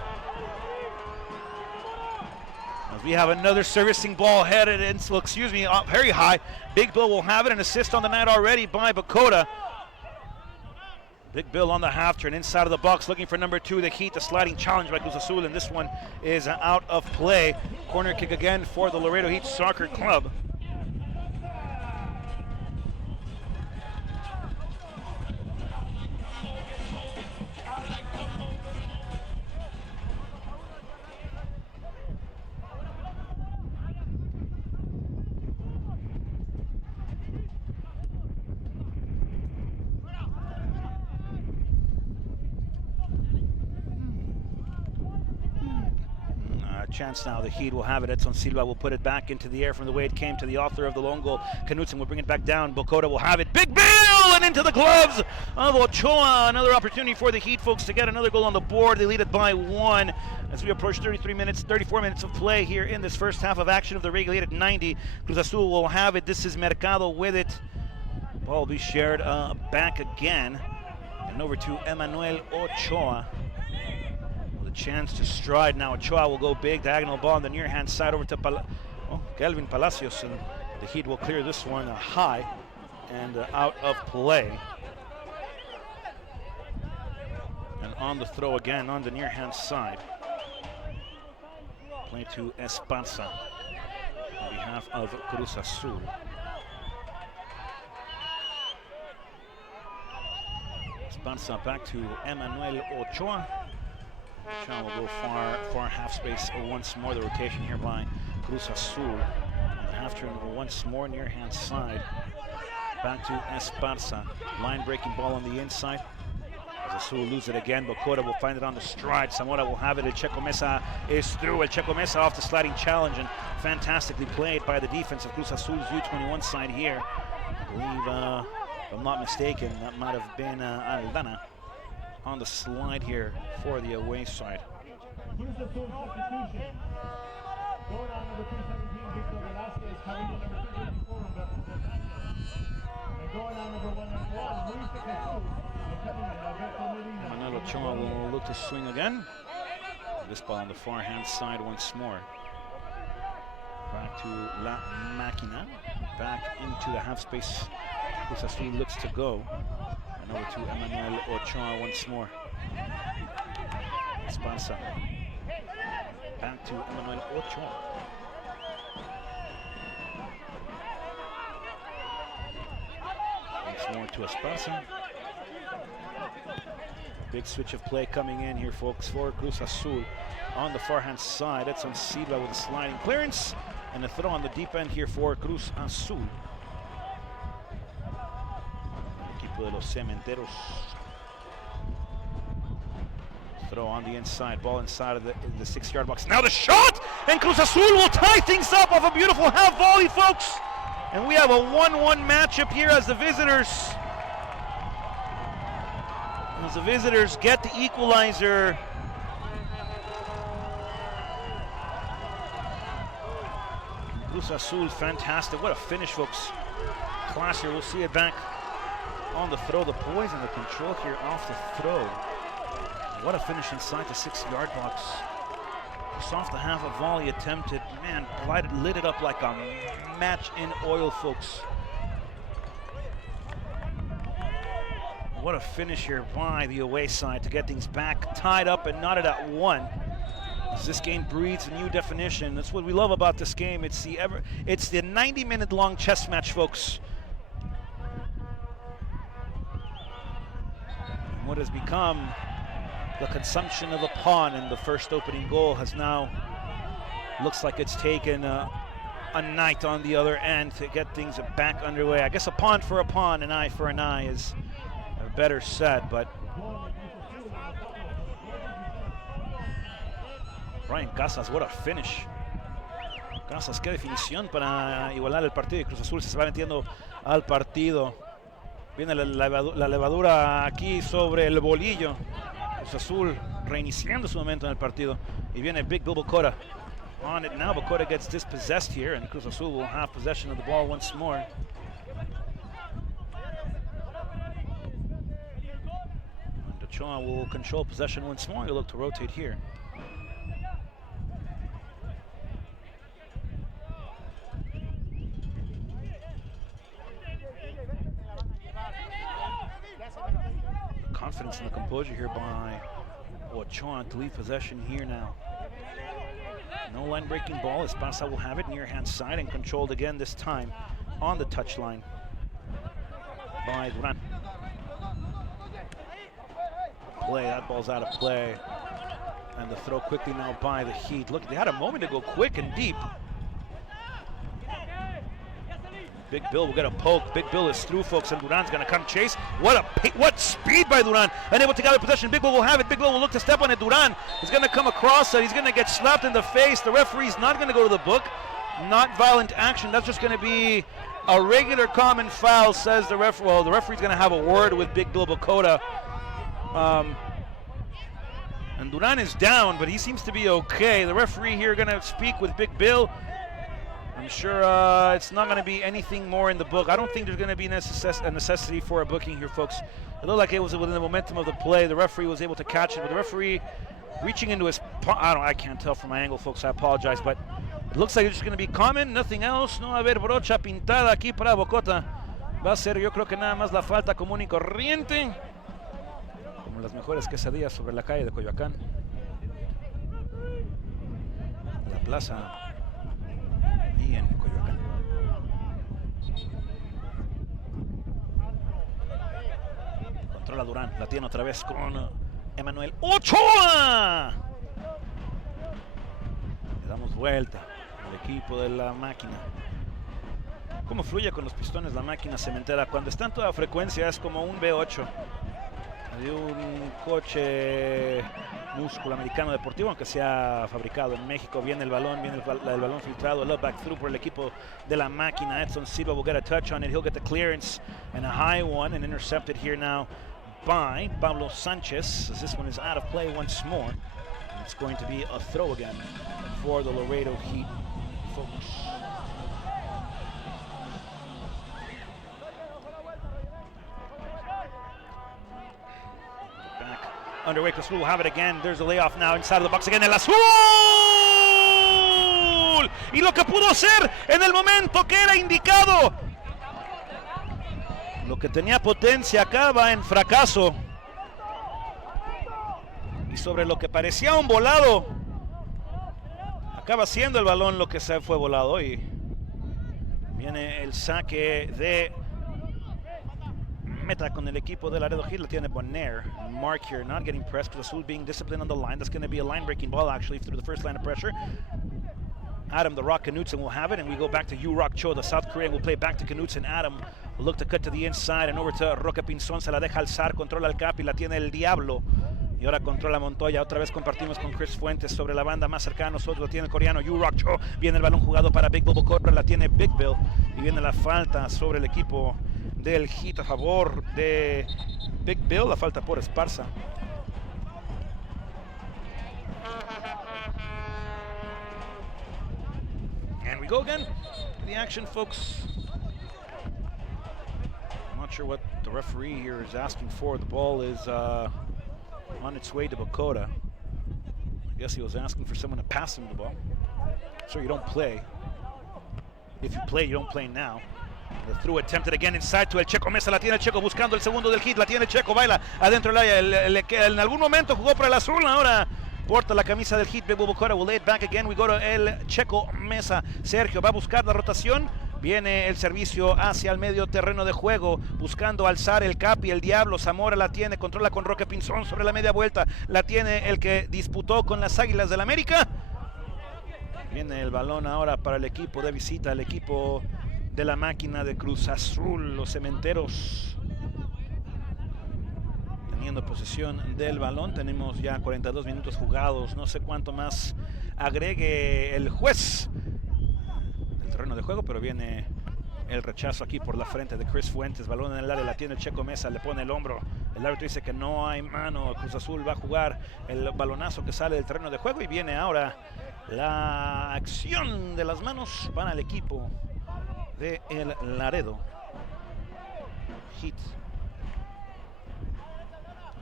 We have another servicing ball headed in, so excuse me, up very high. Big Bill will have it, an assist on the night already by Bakota. Big Bill on the half turn inside of the box looking for number 2, the Heat. The sliding challenge by Cruz Azul, and this one is out of play. Corner kick again for the Laredo Heat Soccer Club. chance now. The Heat will have it. Edson Silva will put it back into the air from the way it came to the author of the lone goal. Knutson will bring it back down. Bocota will have it. Big Bill! And into the gloves of Ochoa. Another opportunity for the Heat folks to get another goal on the board. They lead it by 1 as we approach 34 minutes of play here in this first half of action of the regulated 90. Cruz Azul will have it. This is Mercado with it. Ball will be shared back again. And over to Emmanuel Ochoa. With a chance to stride now. Ochoa will go big. Diagonal ball on the near hand side over to Kelvin Palacios. And the Heat will clear this one high and out of play. And on the throw again on the near hand side. Play to Esparza on behalf of Cruz Azul. Esparza back to Emmanuel Ochoa. Ochoa will go far half space once more. The rotation here by Cruz Azul. On the half turn once more near hand side. Back to Esparza. Line breaking ball on the inside. Cruz Azul lose it again. Bocota will find it on the stride. Zamora will have it. El Checo Mesa is through. El Checo Mesa off the sliding challenge and fantastically played by the defense of Cruz Azul's U21 side here. I believe, if I'm not mistaken, that might have been Aldana on the slide here for the away side. Manuel Ochoa will look to swing again. This ball on the far hand side once more. Back to La Máquina. Back into the half space. Cruz Azul looks to go. And over to Emmanuel Ochoa once more. Esparza. Back to Emmanuel Ochoa. Once more to Esparza. Big switch of play coming in here, folks, for Cruz Azul. On the far hand side, Edson Silva with a sliding clearance. And a throw on the deep end here for Cruz Azul. Equipo de los Cementeros. Throw on the inside, ball inside of the 6-yard box. Now the shot! And Cruz Azul will tie things up off a beautiful half volley, folks. And we have a 1-1 matchup here as the visitors get the equalizer. Cruz Azul, fantastic. What a finish, folks. Class here. We'll see it back on the throw. The poise and the control here off the throw. What a finish inside the 6-yard box. Just off the half, a volley attempted. Man, lit it up like a match in oil, folks. What a finish here by the away side to get things back tied up and knotted at 1. As this game breathes a new definition. That's what we love about this game. It's the 90-minute long chess match, folks. And what has become the consumption of a pawn in the first opening goal has now looks like it's taken a knight on the other end to get things back underway. I guess a pawn for a pawn, an eye for an eye is better said, but Brian Casas, what a finish. Casas, qué definición para igualar el partido. Y Cruz Azul se va metiendo al partido. Viene la levadura aquí sobre el bolillo. Cruz Azul reiniciando su momento en el partido. Y viene Big Bill Bocota on it now. Bocota gets dispossessed here, and Cruz Azul will have possession of the ball once more. Ochoa will control possession once more. He'll look to rotate here. The confidence and the composure here by Ochoa to lead possession here now. No line breaking ball. Esparza will have it near hand side and controlled again this time on the touchline by Duran. Play, that ball's out of play. And the throw quickly now by the Heat. Look, they had a moment to go quick and deep. Big Bill will get a poke. Big Bill is through, folks, and Duran's going to come chase. What speed by Duran. Unable to gather possession. Big Bill will have it. Big Bill will look to step on it. Duran is going to come across it. He's going to get slapped in the face. The referee's not going to go to the book. Not violent action. That's just going to be a regular common foul, says the referee. Well, the referee's going to have a word with Big Bill Bokota. And Duran is down, but he seems to be okay. The referee here going to speak with Big Bill. I'm sure it's not going to be anything more in the book. I don't think there's going to be a necessity for a booking here, folks. It looked like it was within the momentum of the play. The referee was able to catch it, but the referee reaching into his... I can't tell from my angle, folks. I apologize, but it looks like it's just going to be common, nothing else. No va a haber brocha pintada aquí para Bokota. Va a ser, yo creo que nada más la falta común y corriente. Como las mejores quesadillas sobre la calle de Coyoacán. La plaza. Y en Coyoacán. Controla Durán, la tiene otra vez con Emanuel Ochoa. Le damos vuelta al equipo de la máquina. Cómo fluye con los pistones la máquina cementera. Cuando está en toda frecuencia es como un V8 de un coche músculo americano deportivo, aunque sea fabricado en México. Viene el balón filtrado, love back through por el equipo de la máquina. Edson Silva will get a touch on it. He'll get the clearance and a high one, and intercepted here now by Pablo Sanchez, as this one is out of play once more. It's going to be a throw again for the Laredo Heat folks. Underway, Cruz Azul will have it again. There's a layoff now inside of the box again. El Azul. Y lo que pudo hacer en el momento que era indicado. Lo que tenía potencia acaba en fracaso. Y sobre lo que parecía un volado, acaba siendo el balón lo que se fue volado. Y viene el saque de meta con el equipo de Laredo Heat. La tiene Bonner. Mark here not getting pressed. Cruz Azul being disciplined on the line. That's going to be a line breaking ball actually through the first line of pressure. Adam the Rock Knutson will have it, and we go back to Yu-Rock Cho, the South Korean, will play back to Knutson. Adam will look to cut to the inside and over to Roque Pinzón. Se la deja alzar, controla el cap y la tiene el Diablo. Y ahora controla Montoya. Otra vez compartimos con Chris Fuentes sobre la banda más cercana a nosotros. La tiene el coreano Yu-Rock Cho. Viene el balón jugado para Big Bill Bokota. La tiene Big Bill. Y viene la falta sobre el equipo del Heat a favor de Big Bill. La falta por Esparza. And we go again to the action, folks. I'm not sure what the referee here is asking for. The ball is on its way to Bokota. I guess he was asking for someone to pass him the ball. So you don't play. If you play, you don't play now. The through attempted again inside to el Checo Mesa. La tiene el Checo buscando el segundo del Heat. La tiene el Checo, baila adentro del área. En algún momento jugó para el Azul, ahora porta la camisa del Heat. Big Bill Bokota will lay it back again. We go to el Checo Mesa. Sergio va a buscar la rotación. Viene el servicio hacia el medio terreno de juego, buscando alzar el Capi, el Diablo. Zamora la tiene, controla con Roque Pinzón sobre la media vuelta. La tiene el que disputó con las Águilas del América. Viene el balón ahora para el equipo de visita, el equipo de la máquina de Cruz Azul, los cementeros. Teniendo posesión del balón, tenemos ya 42 minutos jugados. No sé cuánto más agregue el juez del terreno de juego, pero viene el rechazo aquí por la frente de Chris Fuentes. Balón en el área, la tiene el Checo Mesa, le pone el hombro. El árbitro dice que no hay mano. Cruz Azul va a jugar el balonazo que sale del terreno de juego y viene ahora la acción de las manos para el equipo de el Laredo Heat.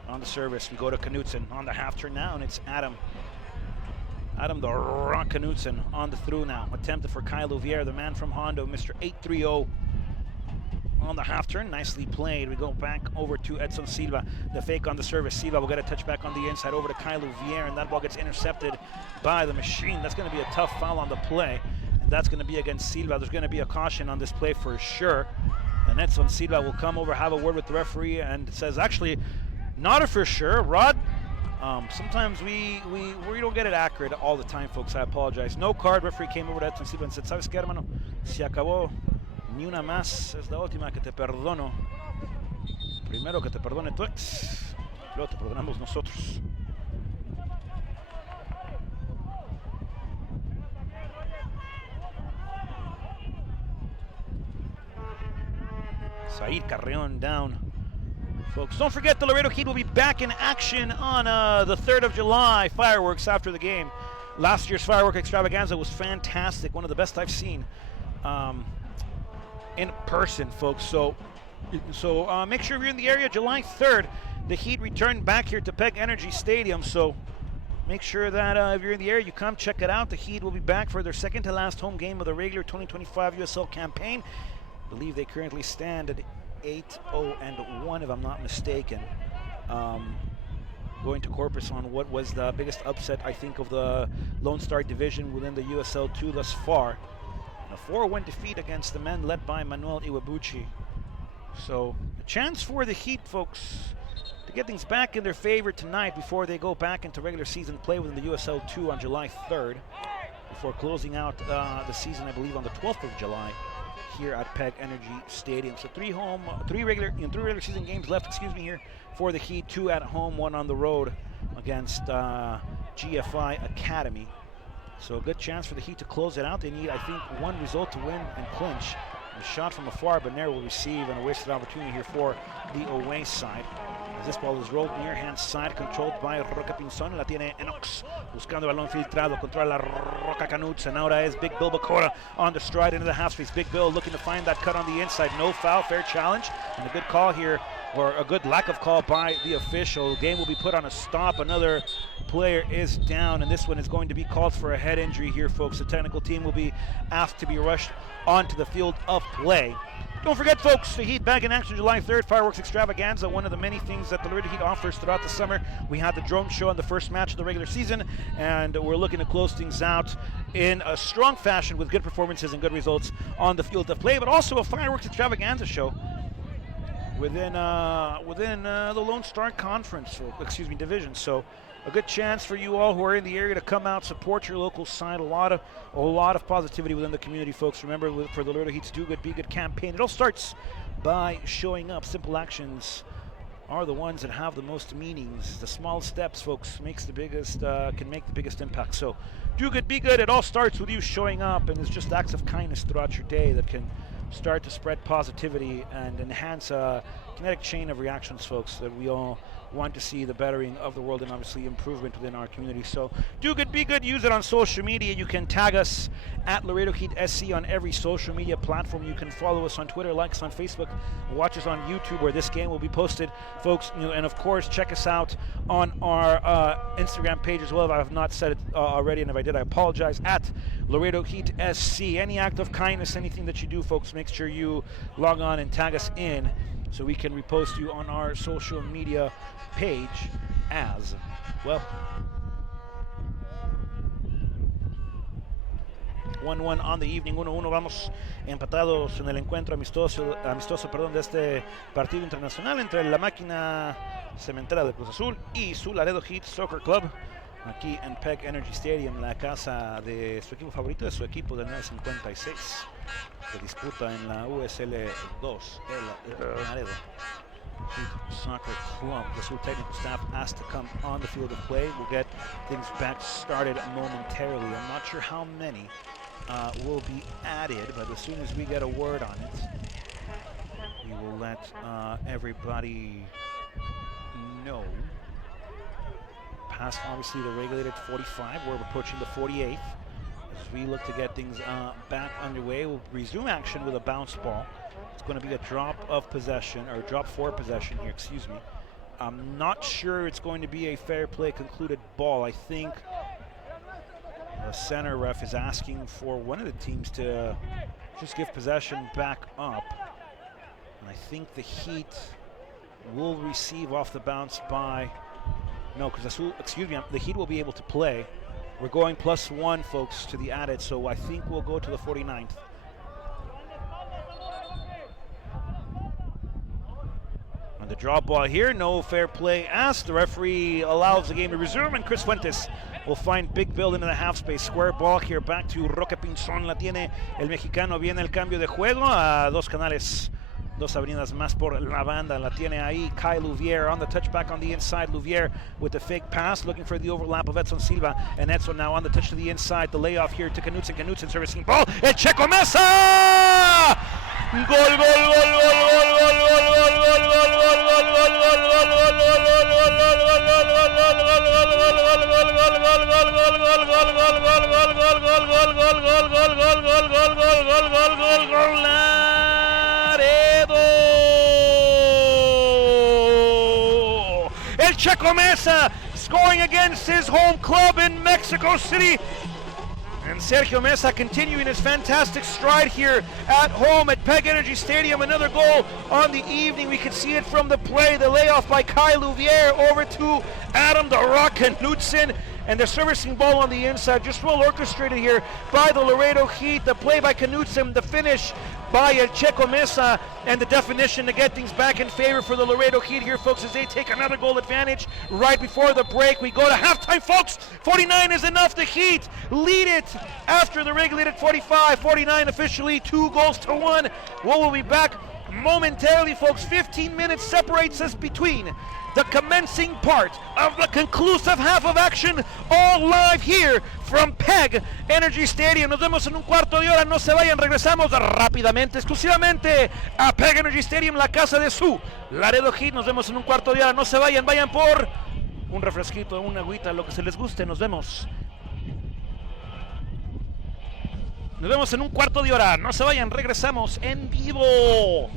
On the service, we go to Knutson on the half turn now, and it's Adam the Rock Knutson on the through now. Attempted for Kyle Louvier, the man from Hondo, Mr. 830. On the half turn, nicely played. We go back over to Edson Silva. The fake on the service. Silva will get a touch back on the inside over to Kyle Louvier, and that ball gets intercepted by the machine. That's going to be a tough foul on the play, and that's going to be against Silva. There's going to be a caution on this play for sure. And Edson Silva will come over, have a word with the referee, and says, actually, not a for sure, Rod. Sometimes we don't get it accurate all the time, folks. I apologize. No card. Referee came over to Edson Silva and said, ¿Sabes qué, hermano? Se acabó. Ni una más es la última que te perdono. Primero que te perdone tu ex, luego te perdonamos nosotros. Said Carreon down. Folks, don't forget the Laredo Heat will be back in action on the 3rd of July, fireworks after the game. Last year's firework extravaganza was fantastic, one of the best I've seen in person, folks. So make sure you're in the area July 3rd. The Heat return back here to PEG Energy Stadium, so make sure that if you're in the area, you come check it out. The Heat will be back for their second to last home game of the regular 2025 USL campaign. I believe they currently stand at 8-0-1, if I'm not mistaken. Going to Corpus on what was the biggest upset, I think, of the Lone Star division within the USL 2 thus far. A 4-1 defeat against the men led by Manuel Iwabuchi. So, a chance for the Heat, folks, to get things back in their favor tonight before they go back into regular season play within the USL 2 on July 3rd, before closing out the season, I believe, on the 12th of July here at PEG Energy Stadium. So three regular season games left, here for the Heat, 2 at home, 1 on the road against GFI Academy. So a good chance for the Heat to close it out. They need, I think, 1 result to win and clinch. A shot from afar, but Nair will receive, and a wasted opportunity here for the away side. As this ball is rolled near hand side, controlled by Roca Pinzón. La tiene Enox, buscando el balón filtrado, controla la Roca Canuts, and ahora es Big Bill Bacora on the stride into the half space. Big Bill looking to find that cut on the inside. No foul, fair challenge, and a good call here, or a good lack of call by the official. The game will be put on a stop. Another player is down, and this one is going to be called for a head injury here, folks. The technical team will be asked to be rushed onto the field of play. Don't forget, folks, the Heat back in action July 3rd, fireworks extravaganza, one of the many things that the Laredo Heat offers throughout the summer. We had the drone show on the first match of the regular season, and we're looking to close things out in a strong fashion with good performances and good results on the field of play, but also a fireworks extravaganza show within the Lone Star Conference, division. So a good chance for you all who are in the area to come out, support your local side. A lot of positivity within the community, folks. Remember, for the Laredo Heat's Do Good, Be Good campaign, it all starts by showing up. Simple actions are the ones that have the most meanings. The small steps, folks, can make the biggest impact. So do good, be good. It all starts with you showing up, and it's just acts of kindness throughout your day that can start to spread positivity and enhance a kinetic chain of reactions, folks, that we all want to see the bettering of the world and obviously improvement within our community. So do good, be good. Use it on social media. You can tag us at Laredo Heat SC on every social media platform. You can follow us on Twitter, like us on Facebook, watch us on YouTube, where this game will be posted, folks. And of course, check us out on our Instagram page as well, if I have not said it already, and if I did, I apologize, at Laredo Heat SC. Any act of kindness, anything that you do, folks, make sure you log on and tag us in so we can repost you on our social media page as well. 1-1 on the evening, 1-1. Vamos empatados en el encuentro amistoso de este partido internacional entre la máquina cementera de Cruz Azul y su Laredo Heat Soccer Club, aquí en PEG Energy Stadium, la casa de su equipo favorito, de su equipo del 956, que disputa en la USL 2, el Laredo Heat Soccer Club. The Azul technical staff asked to come on the field of play. We'll get things back started momentarily. I'm not sure how many will be added, but as soon as we get a word on it, we will let everybody know. Past, obviously, the regulated 45, we're approaching the 48th. As we look to get things back underway, we'll resume action with a bounce ball. It's going to be a drop of possession, or drop for possession here, excuse me. I'm not sure it's going to be a fair play concluded ball. I think the center ref is asking for one of the teams to just give possession back up. And I think the Heat will receive off the bounce by... No, because the Heat will be able to play. We're going +1, folks, to the added, so I think we'll go to the 49th. On the drop ball here, no fair play asked. The referee allows the game to resume, and Chris Fuentes will find Big Bill into the half space. Square ball here back to Roque Pinzón. La tiene el mexicano. Viene el cambio de juego a dos canales. Dos avenidas más por la banda. La tiene ahí Kai Louvier on the touchback on the inside. Louvier with the fake pass, looking for the overlap of Edson Silva. And Edson now on the touch to the inside. The layoff here to Knutson. Knutson servicing ball. El Checo Mesa! Gol, gol, gol, gol, gol, gol, gol, Laredo! El Checo Mesa scoring against his home club in Mexico City. And Sergio Mesa continuing his fantastic stride here at home at PEG Energy Stadium. Another goal on the evening. We can see it from the play. The layoff by Kai Louvier over to Adam the Rock Knutson. And the servicing ball on the inside, just well orchestrated here by the Laredo Heat. The play by Knutson, the finish by El Checo Mesa, and the definition to get things back in favor for the Laredo Heat here, folks, as they take another goal advantage right before the break. We go to halftime, folks. 49 is enough. The Heat lead it after the regulated 45-49 officially, 2-1. We'll be back momentarily, folks. 15 minutes separates us between the commencing part of the conclusive half of action, all live here from PEG Energy Stadium. Nos vemos en un cuarto de hora, no se vayan, regresamos rápidamente, exclusivamente a PEG Energy Stadium, la casa de su Laredo Heat. Nos vemos en un cuarto de hora, no se vayan, vayan por un refresquito, una agüita, lo que se les guste. Nos vemos en un cuarto de hora, no se vayan, regresamos en vivo.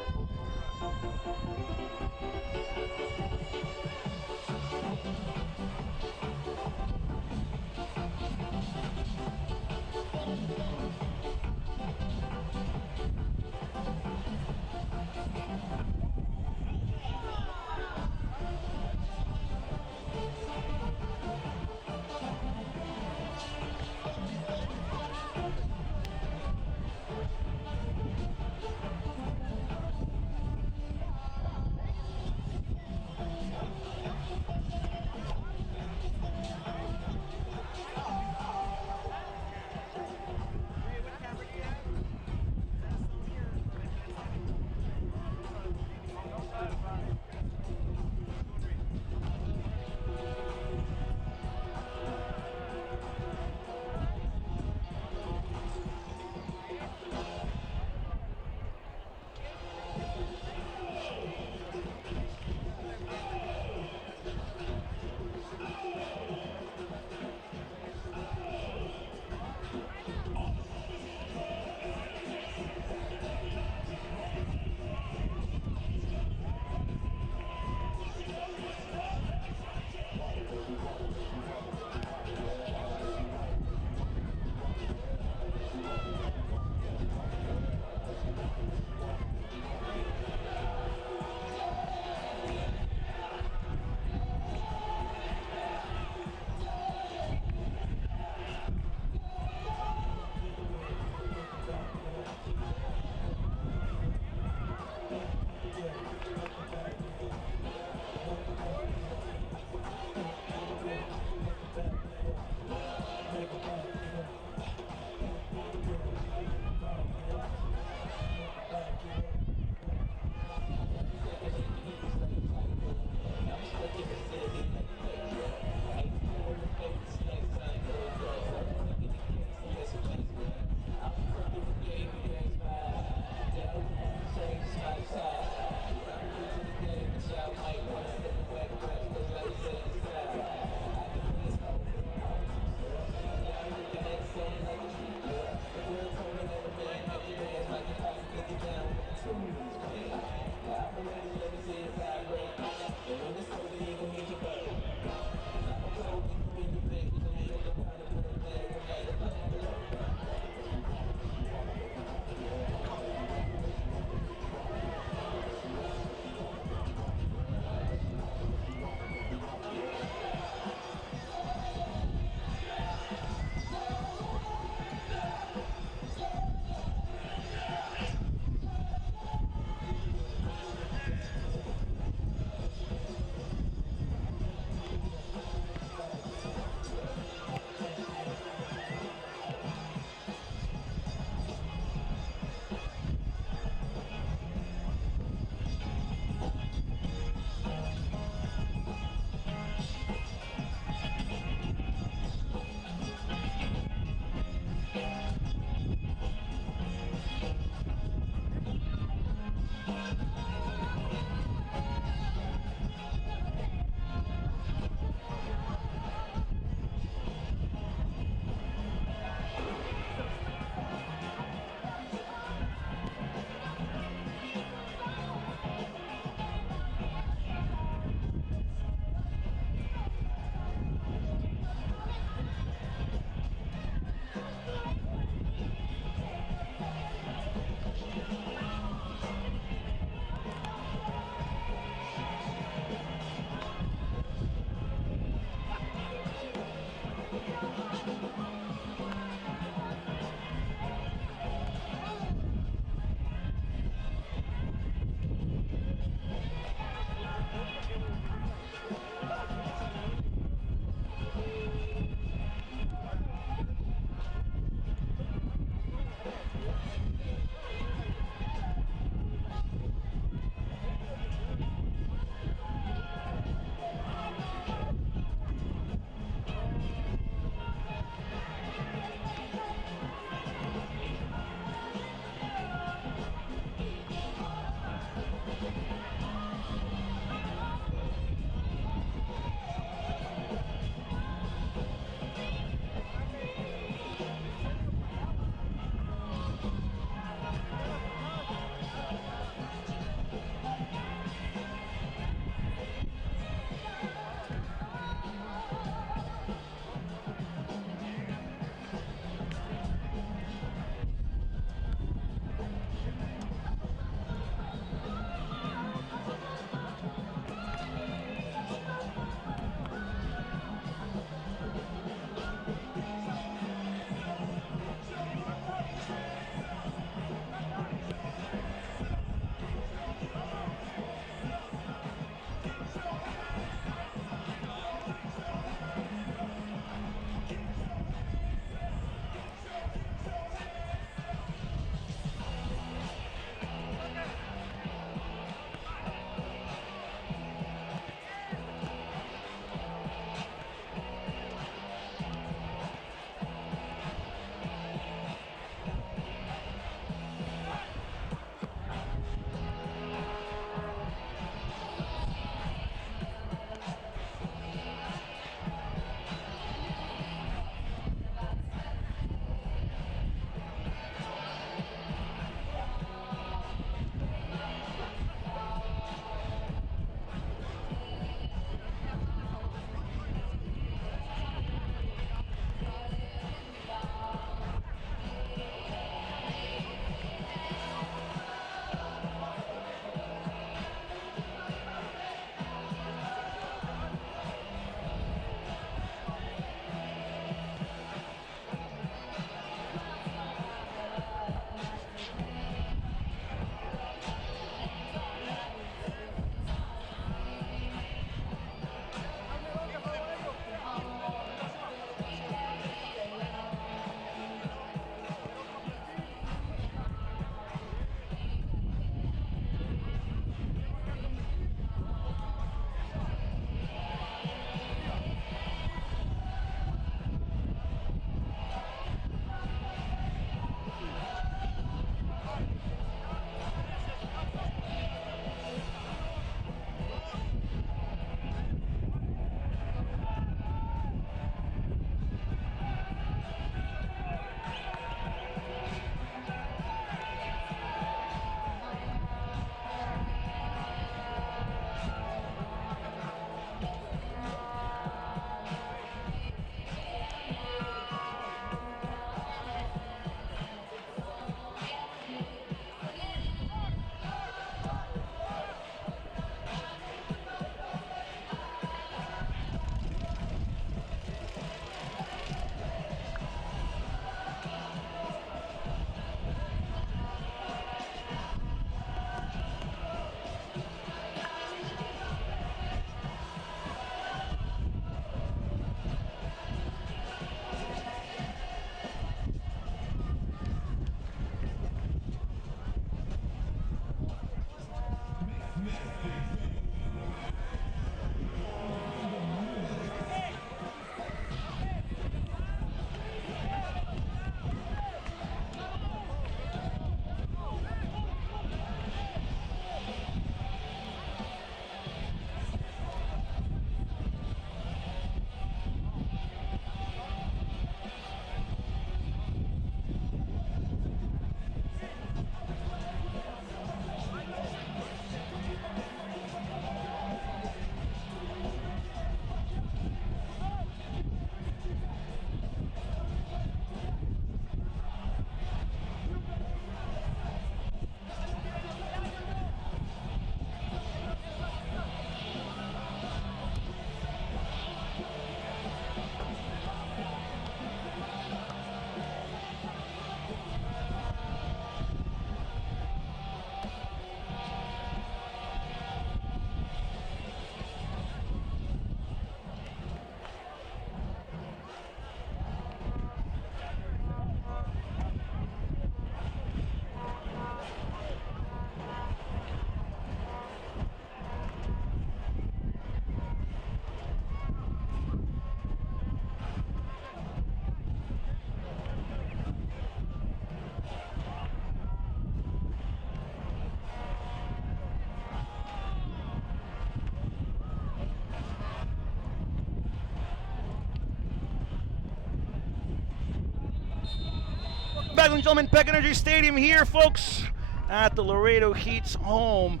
ladies and gentlemen, Peck Energy Stadium here, folks, at the Laredo Heat's home,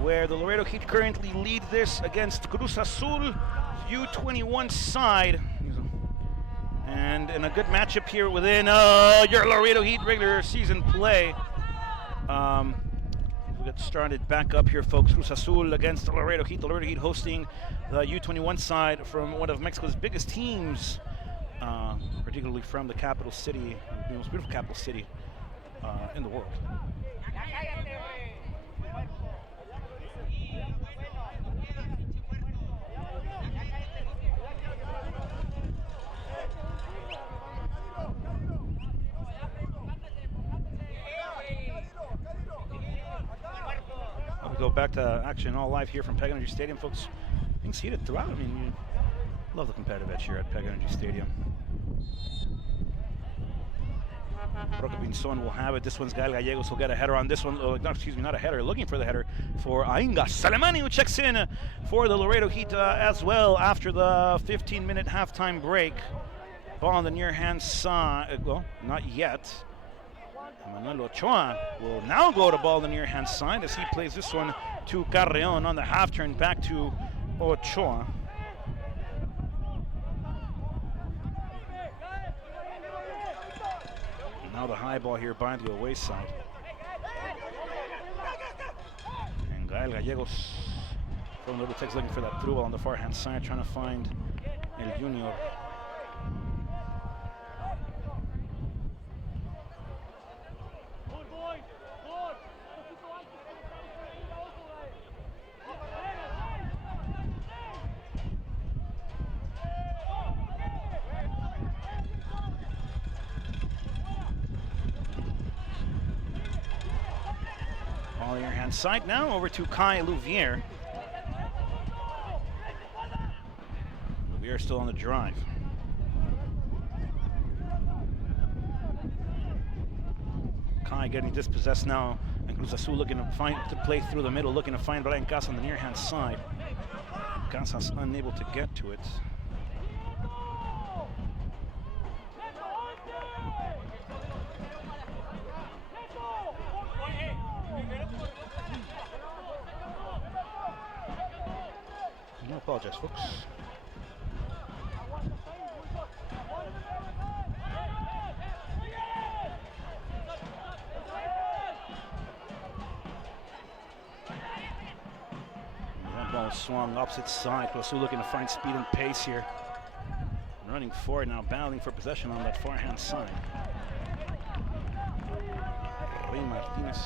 where the Laredo Heat currently lead this against Cruz Azul U21 side. And in a good matchup here within your Laredo Heat regular season play. We'll get started back up here, folks. Cruz Azul against the Laredo Heat. The Laredo Heat hosting the U21 side from one of Mexico's biggest teams, particularly from the capital city, the most beautiful capital city in the world. We go back to action all live here from Peck Energy Stadium, folks. Things heated throughout. I mean, you love the competitive edge here at Peck Energy Stadium. Roque Pinzon will have it. This one's Gael Gallegos will get a header on this one. Not a header. Looking for the header for Ainga Salemani, who checks in for the Laredo Heat as well after the 15-minute halftime break. Ball on the near hand side. Well, not yet. Manuel Ochoa will now go to ball on the near hand side as he plays this one to Carreon on the half turn back to Ochoa. Now the high ball here by the away side. And Gael Gallegos from the Tex looking for that through ball on the far hand side, trying to find El Junior. Ball your hand side now over to Kai Louvier. Louvier still on the drive. Kai getting dispossessed now, and Cruz Azul looking to play through the middle, looking to find Brian Casas on the near hand side. Casas unable to get to it. I apologize, folks. That ball swung opposite side. Cruz Azul looking to find speed and pace here. Running forward now, battling for possession on that far hand side. Rey Martinez.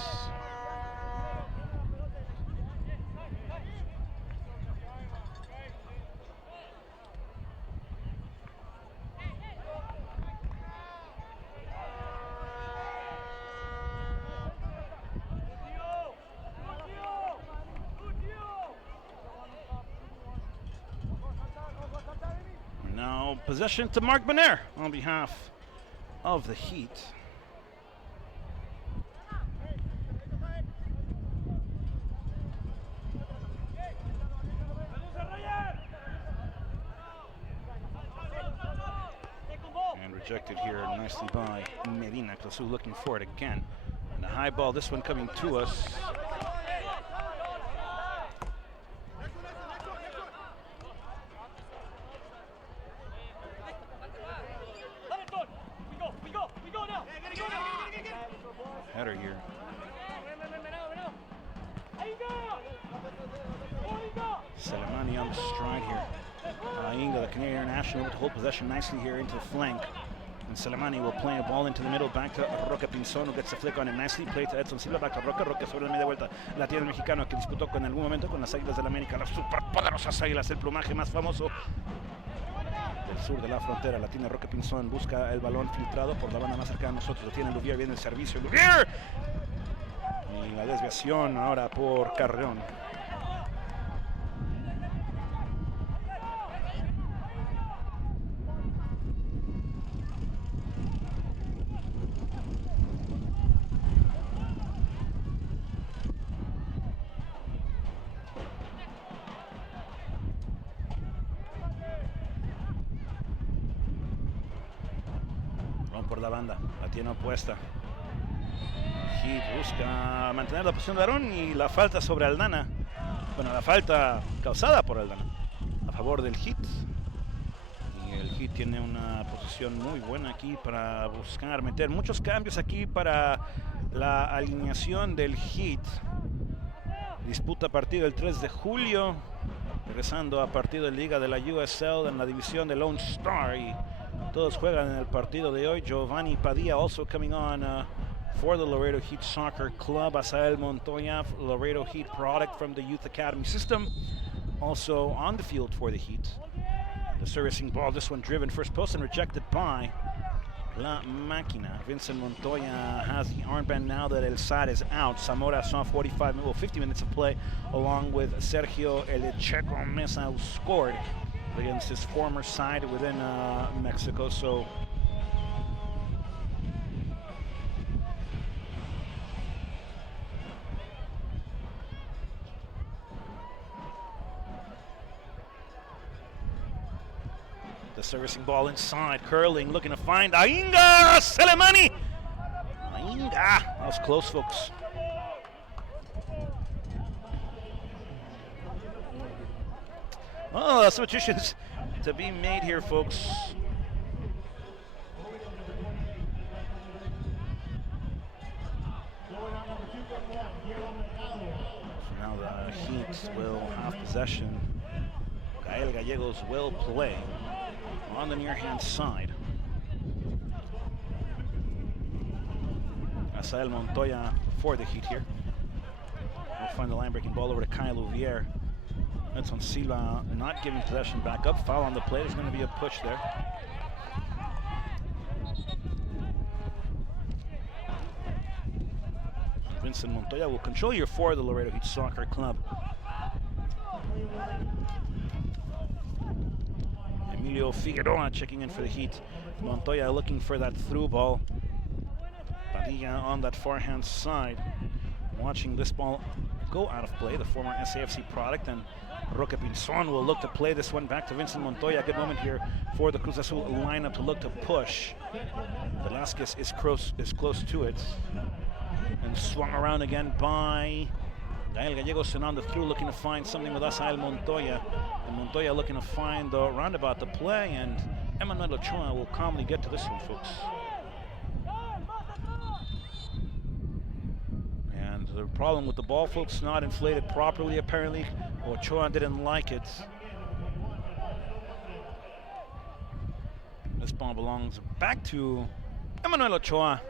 Now possession to Mark Bonner on behalf of the Heat. And rejected here nicely by Medina. Cruz Azul looking for it again. And the high ball, this one coming to us. Header here. Salemani on the stride here. Ainga, the Canadian international, able to hold possession nicely here into the flank. And Salemani will play a ball into the middle, back to Roque Pinzon, who gets a flick on it nicely. Play to Edson Silva, back to Roque. Roque sobre la media vuelta. La tiene el mexicano que disputó en algún momento con las Águilas del América. Las superpoderosas Águilas, el plumaje más famoso del sur de la frontera. La tiene Roque Pinzon, busca el balón filtrado por la banda más cercana a nosotros. Lo tiene Louvier, viene el servicio. ¡Louvier! Y la desviación ahora por Carreón. por la banda, la tiene opuesta. Heat busca mantener la posición de Aarón y la falta sobre Aldana. Bueno, la falta causada por Aldana a favor del Heat. Y el Heat tiene una posición muy buena aquí para buscar meter muchos cambios aquí para la alineación del Heat. Disputa partido el 3 de julio, regresando a partido de Liga de la USL en la división de Lone Star, y todos juegan en el partido de hoy. Giovanni Padilla also coming on for the Laredo Heat Soccer Club. Asael Montoya, Laredo Heat product from the Youth Academy system, also on the field for the Heat. The servicing ball, this one driven first post and rejected by La Máquina. Vincent Montoya has the armband now that El Sad is out. Zamora saw 50 minutes of play along with Sergio El Checo Mesa, who scored against his former side within Mexico. So the servicing ball inside, curling, looking to find Ainga Selemani. Ainga, that was close, folks. Oh, substitutions to be made here, folks. So now the Heat will have possession. Gael Gallegos will play on the near-hand side. Asael Montoya for the Heat here. We'll find the line-breaking ball over to Kyle Uvier. That's on Silva, not giving possession back up. Foul on the play. There's going to be a push there. Vincent Montoya will control your for the Laredo Heat Soccer Club. Emilio Figueroa checking in for the Heat. Montoya looking for that through ball. Padilla on that forehand side. Watching this ball go out of play, the former SAFC product, and Roque Pinzon will look to play this one back to Vincent Montoya. Good moment here for the Cruz Azul lineup to look to push. Velasquez is close to it. And swung around again by Gael Gallegos, and on the through looking to find something with Asael Montoya. And Montoya looking to find the roundabout to play, and Emmanuel Ochoa will calmly get to this one, folks. And the problem with the ball, folks, not inflated properly apparently. Ochoa didn't like it. This ball belongs back to Emmanuel Ochoa.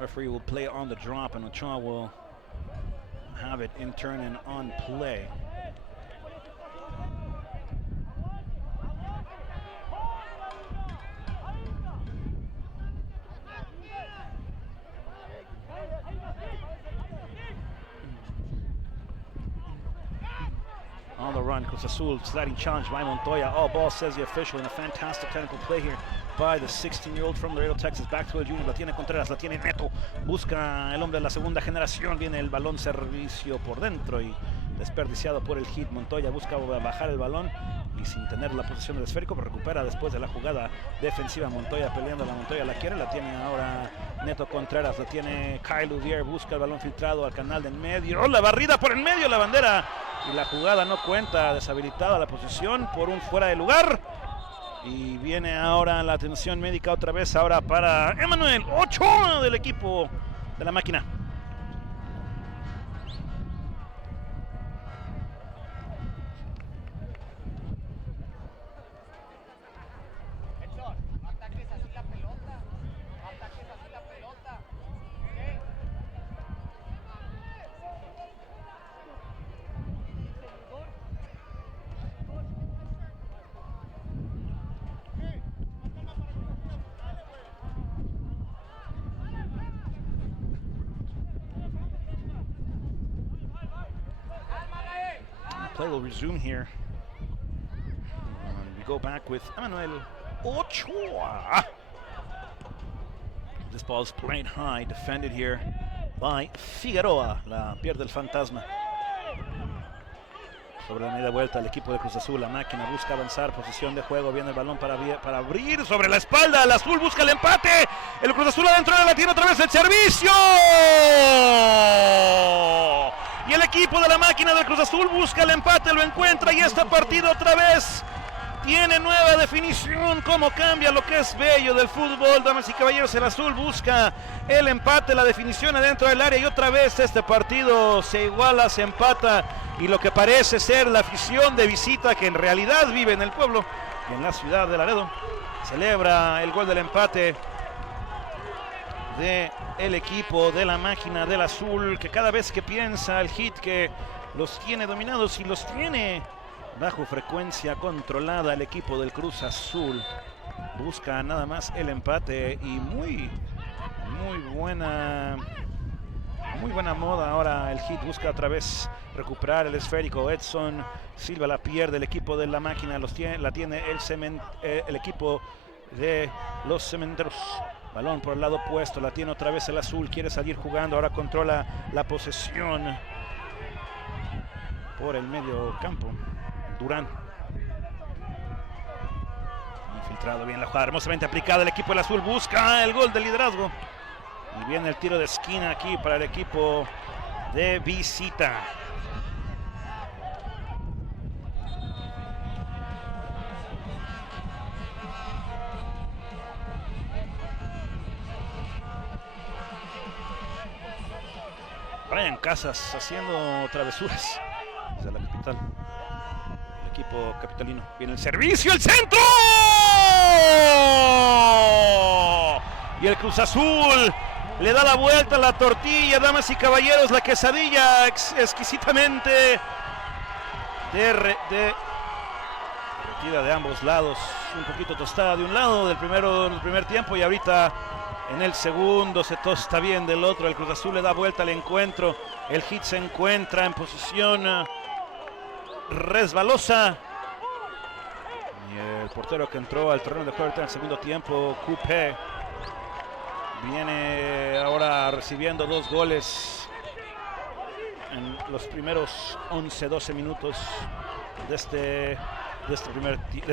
Referee will play on the drop, and Ochoa will have it in turn and on play. On the run, Cruz Azul, sliding challenge by Montoya. All ball, says the official, and a fantastic technical play here by the 16-year-old from Laredo, Texas. Back to el junior, la tiene Contreras, la tiene Neto. Busca el hombre de la segunda generación. Viene el balón servicio por dentro y desperdiciado por el Heat. Montoya busca bajar el balón y sin tener la posesión del esférico, pero recupera después de la jugada defensiva. Montoya peleando, la Montoya la quiere, la tiene ahora Neto Contreras, la tiene Kyle Udier, busca el balón filtrado al canal de en medio. ¡Oh, la barrida por en medio, la bandera! Y la jugada no cuenta, deshabilitada la posición por un fuera de lugar. Y viene ahora la atención médica otra vez ahora para Emmanuel Ochoa del equipo de la Máquina. Play will resume here. We go back with Emmanuel Ochoa. This ball is played high, defended here by Figueroa. La pierde el fantasma. Sobre la media vuelta el equipo de Cruz Azul, la máquina busca avanzar, posición de juego, viene el balón para abrir sobre la espalda, el azul busca el empate, el Cruz Azul adentro de la tiene otra vez el servicio, y el equipo de la máquina del Cruz Azul busca el empate, lo encuentra y este partido otra vez tiene nueva definición. Cómo cambia lo que es bello del fútbol, damas y caballeros. El azul busca el empate, la definición adentro del área y otra vez este partido se iguala, se empata y lo que parece ser la afición de visita que en realidad vive en el pueblo y en la ciudad de Laredo celebra el gol del empate del equipo de la máquina del azul, que cada vez que piensa el Heat que los tiene dominados y los tiene bajo frecuencia controlada, el equipo del Cruz Azul busca nada más el empate y muy buena moda. Ahora el Heat busca otra vez recuperar el esférico. Edson Silva la pierde, el equipo de la máquina la tiene el equipo de los cementeros. Balón por el lado opuesto, la tiene otra vez el azul, quiere salir jugando, ahora controla la posesión por el medio campo. Durán. Infiltrado bien la jugada, hermosamente aplicada. El equipo del azul busca el gol de liderazgo. Y viene el tiro de esquina aquí para el equipo de visita. Brian Casas haciendo travesuras desde la capital. Equipo capitalino, viene el servicio, el centro y el Cruz Azul le da la vuelta a la tortilla, damas y caballeros, la quesadilla exquisitamente derretida de ambos lados, un poquito tostada de un lado del primer tiempo y ahorita en el segundo se tosta bien del otro. El Cruz Azul le da vuelta al encuentro, el Heat se encuentra en posición resbalosa y el portero que entró al terreno de juego en el segundo tiempo, Coupé, viene ahora recibiendo 2 goles en los primeros 11-12 minutos de este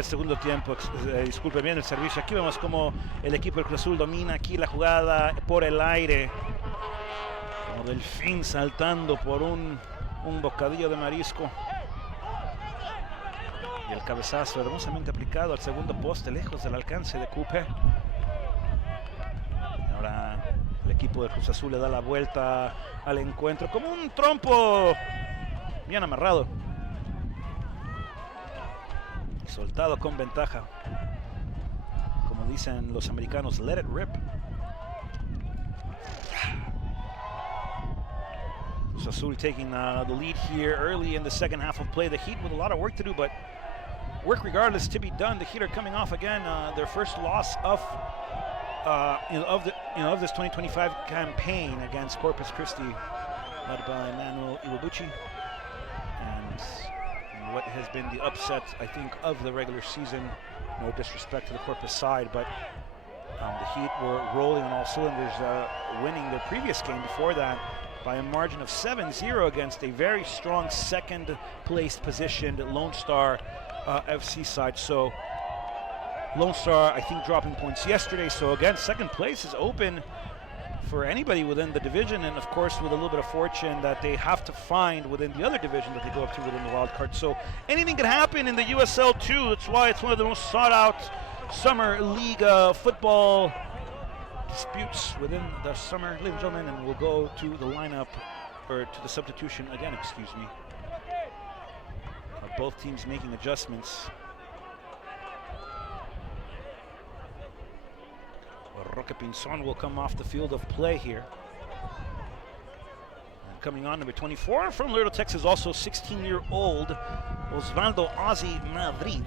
segundo tiempo. Disculpe bien el servicio. Aquí vemos como el equipo del Cruz Azul domina aquí la jugada por el aire, como delfín saltando por un bocadillo de marisco. Y el cabezazo hermosamente aplicado al segundo poste, lejos del alcance de Coupé. Ahora el equipo de Cruz Azul le da la vuelta al encuentro como un trompo bien amarrado. Soltado con ventaja. Como dicen los americanos, let it rip. Cruz Azul taking the lead here early in the second half of play. The Heat with a lot of work to do, but work regardless to be done. The Heat are coming off again their first loss of this 2025 campaign against Corpus Christi, led by Manuel Iwabuchi, and what has been the upset, I think, of the regular season. No disrespect to the Corpus side, but the Heat were rolling on all cylinders, winning their previous game before that by a margin of 7-0 against a very strong second-placed positioned Lone Star FC side. So Lone Star, I think, dropping points yesterday. So again, second place is open for anybody within the division, and of course with a little bit of fortune that they have to find within the other division that they go up to within the wild card. So anything can happen in the USL too. That's why it's one of the most sought out summer league football disputes within the summer. Ladies and gentlemen, and we'll go to the lineup, or to the substitution again, excuse me. Both teams making adjustments. Roque Pinzon will come off the field of play here. And coming on, number 24 from Laredo, Texas, also 16-year-old Osvaldo Ozzy Madrid,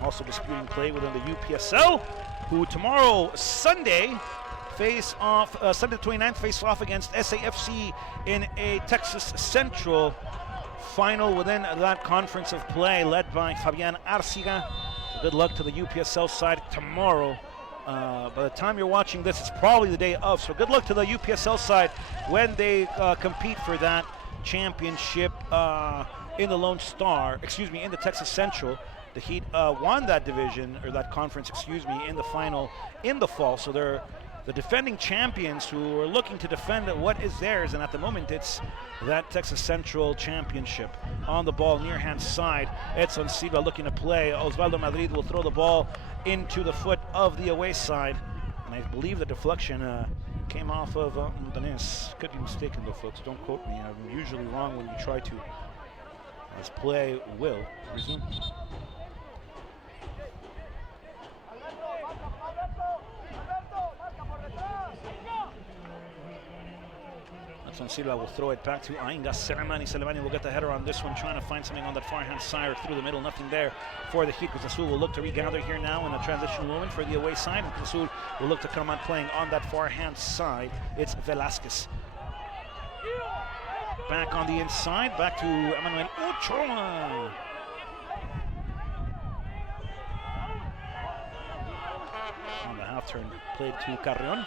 also disputing play within the UPSL, who tomorrow, Sunday, Sunday the 29th, face off against SAFC in a Texas Central final within that conference of play, led by Fabian Arciga. So good luck to the UPSL side tomorrow. By the time you're watching this, it's probably the day of, so good luck to the UPSL side when they compete for that championship in the Lone Star, in the Texas Central. The Heat won that division, or that conference, in the final in the fall. So they're the defending champions who are looking to defend what is theirs, and at the moment it's that Texas Central championship. On the ball, near hand side, Edson Silva looking to play. Osvaldo Madrid will throw the ball into the foot of the away side, and I believe the deflection came off of Montanez. Could be mistaken though, folks, don't quote me. I'm usually wrong when you try to. As play will resume. Edson Silva will throw it back to Ainga Selemani. Selemani will get the header on this one, trying to find something on that far hand side or through the middle. Nothing there for the Heat. Cruz Azul will look to regather here now in a transitional moment for the away side. And Cruz Azul will look to come out playing on that far hand side. It's Velasquez. Back on the inside, back to Emmanuel Ochoa. On the half turn, played to Carrion.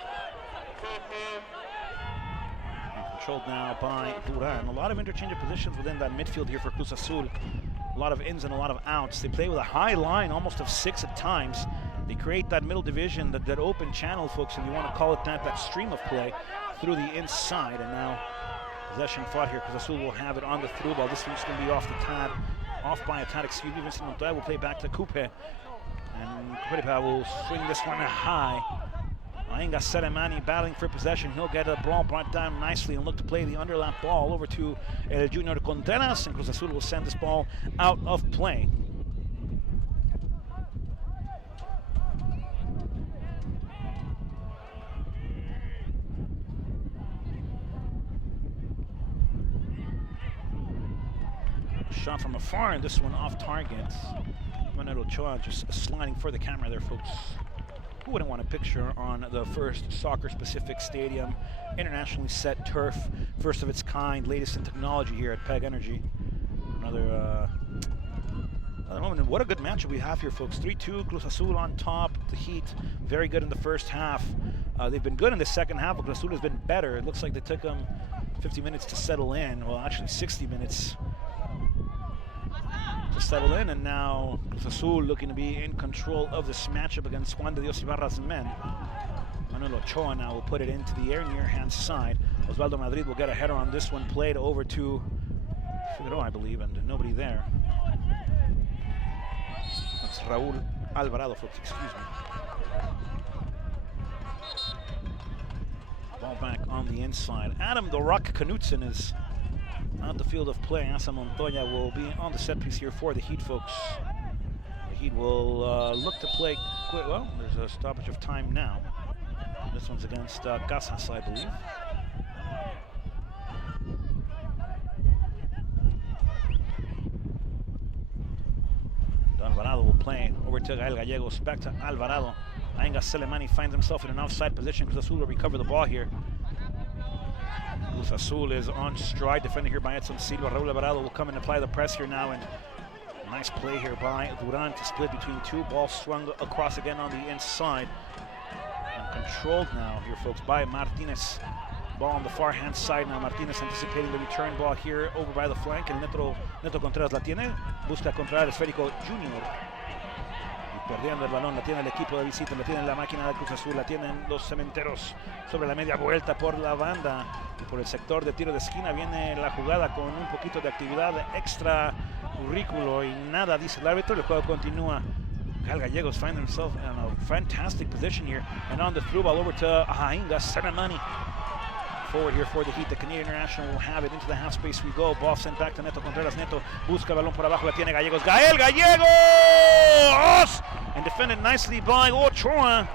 Controlled now by Duran. A lot of interchange of positions within that midfield here for Cruz Azul. A lot of ins and a lot of outs. They play with a high line, almost of 6 at times. They create that middle division, that open channel, folks, if you want to call it that stream of play through the inside. And now possession fought here. Cruz Azul will have it on the through ball. This one's going to be off by a tad. Vincent Montoya will play back to Coupe. And Coupe will swing this one high. Ainga Selemani battling for possession. He'll get a ball brought down nicely and look to play the underlap ball over to El Junior Contreras, and Cruz Azul will send this ball out of play. Shot from afar, and this one off target. Manuel Ochoa just sliding for the camera there, folks. Who wouldn't want a picture on the first soccer-specific stadium, internationally set turf, first of its kind, latest in technology here at PEG Energy. Another moment. What a good matchup we have here, folks. 3-2, Cruz Azul on top. The Heat very good in the first half. They've been good in the second half, but Cruz Azul has been better. It looks like they took them 50 minutes to settle in. Well, actually 60 minutes to settle in, and now Cruz Azul looking to be in control of this matchup against Juan de Dios Ibarra's men. Manuel Ochoa now will put it into the air near hand side. Osvaldo Madrid will get a header on this one, played over to Figueroa, I believe, and nobody there. That's Raul Alvarado, folks, excuse me. Ball back on the inside. Adam the Rock Knutson is out the field of play. Asa Montoya will be on the set piece here for the Heat, folks. The Heat will look to play quick. Well, there's a stoppage of time now. This one's against Casas, I believe. Alvarado will play over to Gael Gallegos. Back to Alvarado. Ainga Selemani finds himself in an offside position. Cruz Azul will recover the ball here. Cruz Azul is on stride, defended here by Edson Silva. Raul Alvarado will come and apply the press here now, and nice play here by Duran to split between two. Ball swung across again on the inside. And controlled now here, folks, by Martinez. Ball on the far hand side now. Martinez anticipating the return ball here over by the flank. El Neto Contreras la tiene. Busca controlar el esférico Junior. Perdiendo el balón, la tiene el equipo de visita, la tiene la máquina de Cruz Azul, la tienen los cementeros sobre la media vuelta por la banda y por el sector de tiro de esquina. Viene la jugada con un poquito de actividad extra currículo y nada, dice el árbitro. El juego continúa. Gael Gallegos finds himself in a fantastic position here, and on the through ball over to Ainga Selemani. Forward here for the Heat. The Canadian international will have it into the half space. We go. Ball sent back to Neto Contreras. Neto busca balón por abajo. La tiene Gallegos. Gael Gallegos! And defended nicely by Ochoa.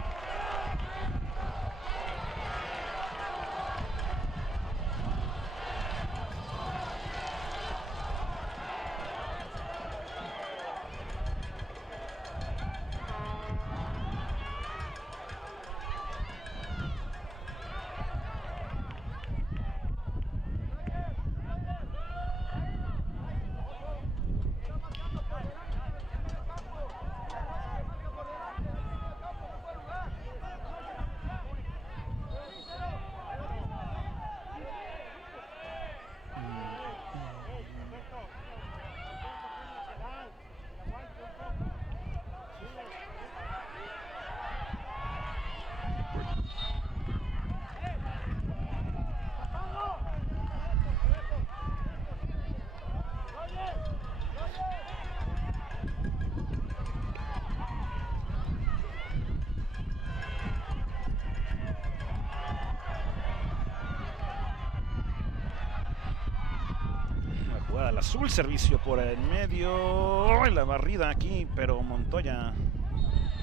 Jugada al azul, servicio por el medio. Oh, la barrida aquí, pero Montoya.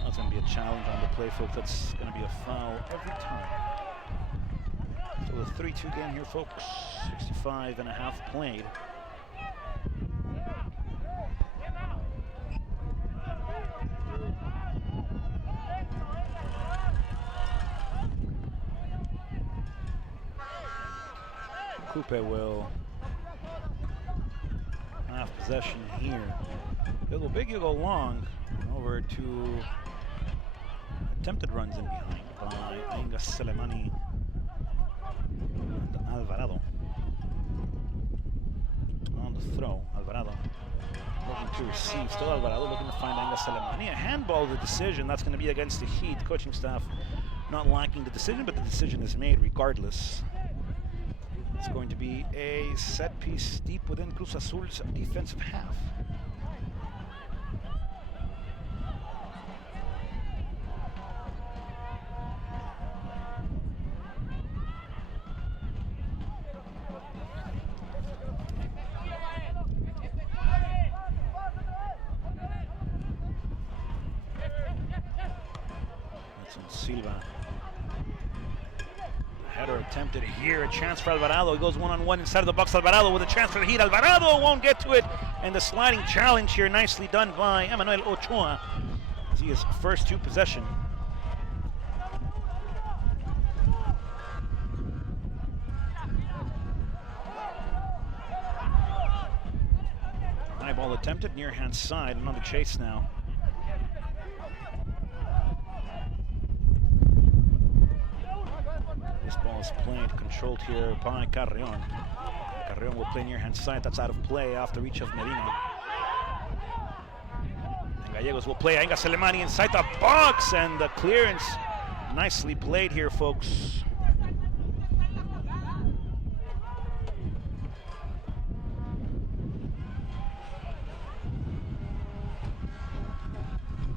That's going to be a challenge on the play, folks. That's going to be a foul every time. So the 3-2 game here, folks. 65 and a half played. Coupe will have possession here. You go big, you go long. Over to attempted runs in behind by Ainga Selemani and Alvarado. On the throw, Alvarado looking to receive. Still Alvarado looking to find Ainga Selemani. A handball, the decision. That's going to be against the Heat. Coaching staff not liking the decision, but the decision is made regardless. It's going to be a set piece deep within Cruz Azul's defensive half. That's on Silva. Header attempted here, a chance for Alvarado. He goes one-on-one inside of the box. Alvarado with a chance for the Heat. Alvarado won't get to it. And the sliding challenge here, nicely done by Emmanuel Ochoa, as he is first to possession. High ball attempted, near hand side, and on the chase now. This ball is played, controlled here by Carreon. Carreon will play near hand side. That's out of play, off the reach of Medina. And Gallegos will play Ainga Selemani inside the box, and the clearance nicely played here, folks.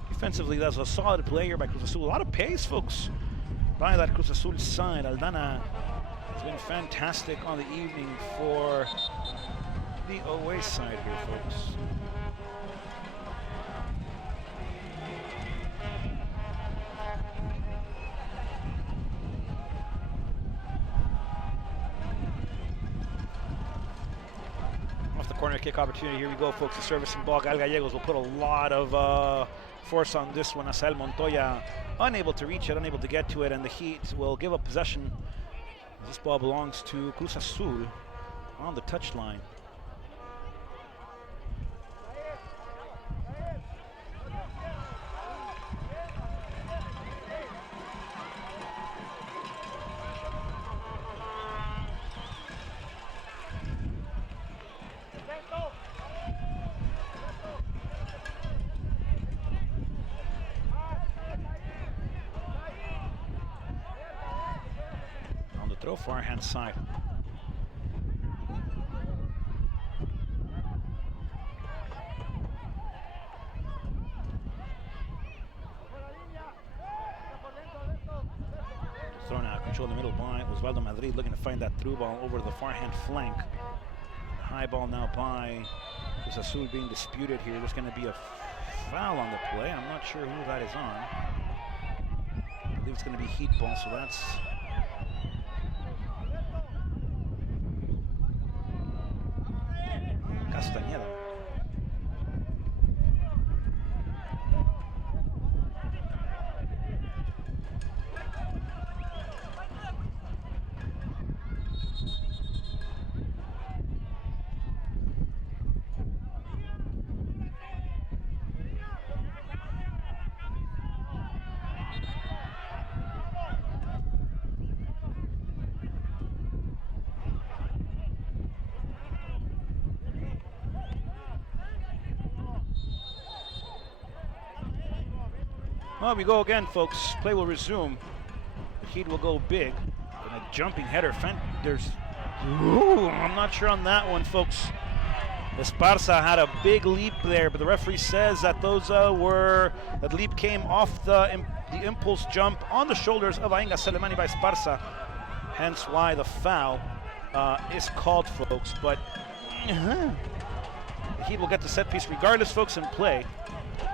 Defensively, that's a solid play here by Cruz Azul. A lot of pace, folks, by that Cruz Azul side. Aldana has been fantastic on the evening for the away side here, folks. Off the corner kick opportunity, here we go, folks. The servicing ball. Gal Gallegos will put a lot of force on this one. Asael Montoya unable to reach it, unable to get to it, and the Heat will give up possession. This ball belongs to Cruz Azul on the touchline. Throw far hand side. Thrown out, control in the middle by Osvaldo Madrid, looking to find that through ball over the far hand flank. High ball now by Cruz Azul being disputed here. There's going to be a foul on the play. I'm not sure who that is on. I believe it's going to be Heat ball, so that's Castañeda. Well, we go again, folks. Play will resume. The Heat will go big. And a jumping header. I'm not sure on that one, folks. Esparza had a big leap there, but the referee says that that leap came off the impulse jump on the shoulders of Ainga Selemani by Esparza. Hence why the foul is called, folks. But Heat will get the set piece regardless, folks, and play.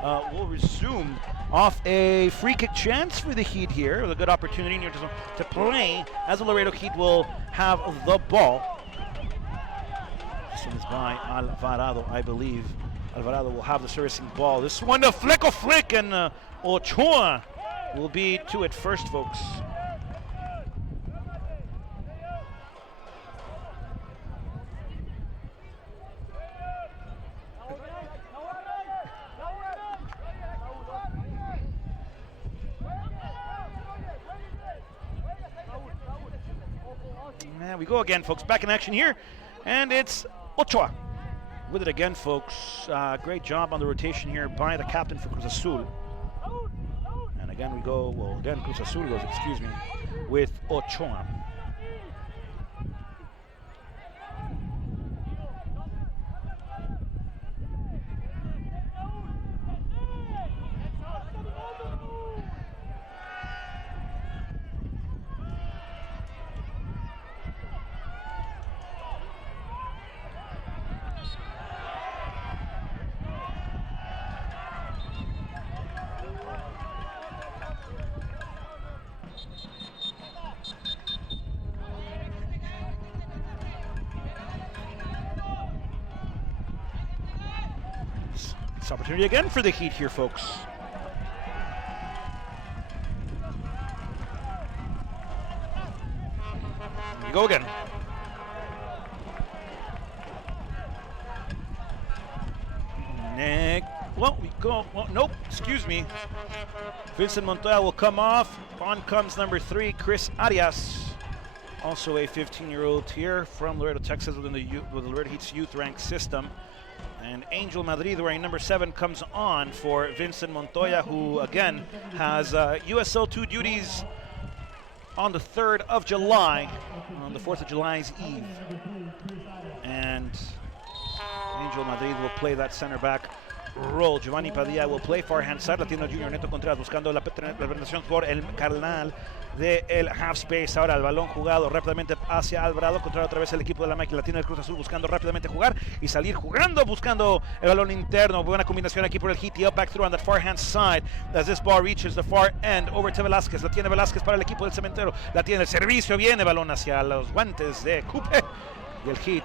We'll resume off a free kick chance for the Heat here, with a good opportunity to play as the Laredo Heat will have the ball. This one is by Alvarado, I believe. Alvarado will have the servicing ball. This one to flick, and Ochoa will be to it first, folks. And we go again, folks. Back in action here, and it's Ochoa with it again, folks. Great job on the rotation here by the captain for Cruz Azul. And again we go, well, again Cruz Azul goes, excuse me, with Ochoa. Opportunity again for the Heat here, folks. Here we go again. Well, we go. Well, nope, excuse me. Vincent Montoya will come off. On comes number 3, Chris Arias. Also a 15-year-old here from Laredo, Texas, with the Laredo Heat's youth rank system. And Angel Madrid, wearing number 7, comes on for Vincent Montoya, who again has USL 2 duties on the 3rd of July, on the 4th of July's eve. And Angel Madrid will play that center back role. Giovanni Padilla will play far hand side. Latino Junior Neto Contreras buscando la penetración por el canal del half space. Ahora el balón jugado rápidamente hacia Alvarado. Controla otra vez el equipo de la máquina latina del Cruz Azul, buscando rápidamente jugar y salir jugando, buscando el balón interno. Buena combinación aquí por el Heat. Up back through on that far hand side as this ball reaches the far end over to Velázquez. La tiene Velázquez para el equipo del Cementero. La tiene el servicio. Viene balón hacia los guantes de Coupe. Y el Heat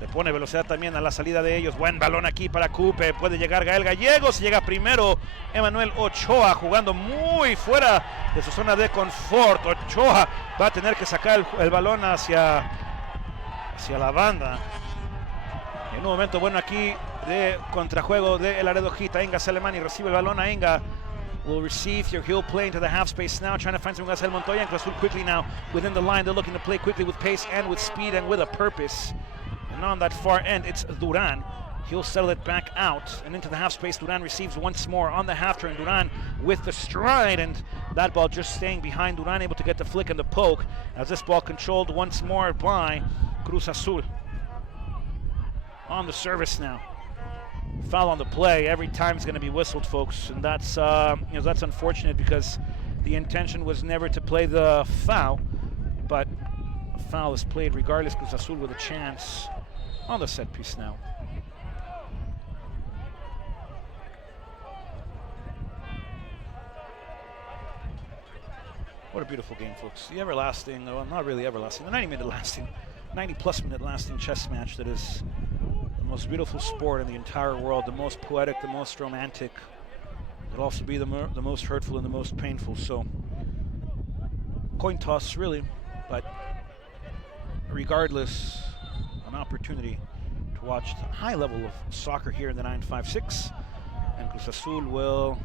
le pone velocidad también a la salida de ellos. Buen balón aquí para Coupe. Puede llegar Gael Gallegos. Llega primero Emanuel Ochoa, jugando muy fuera de su zona de confort. Ochoa va a tener que sacar el balón hacia la banda. En un momento bueno aquí de contrajuego de Laredo Heat. Ainga Salemani recibe el balón. Ainga will receive here. He'll play into the half space now, trying to find something. Gael Montoya and Cruz Azul quickly now within the line. They're looking to play quickly with pace and with speed and with a purpose. And on that far end, it's Duran. He'll settle it back out and into the half space. Duran receives once more on the half turn. Duran with the stride, and that ball just staying behind. Duran able to get the flick and the poke as this ball controlled once more by Cruz Azul. On the service now. Foul on the play. Every time is going to be whistled, folks, and that's that's unfortunate because the intention was never to play the foul, but a foul is played regardless. Cruz Azul with a chance on the set piece now. What a beautiful game, folks. The everlasting, well, not really everlasting, the 90-plus-minute lasting chess match that is the most beautiful sport in the entire world, the most poetic, the most romantic. It'll also be the most hurtful and the most painful. So, coin toss, really, but regardless, an opportunity to watch the high level of soccer here in the 956. And Cruz Azul will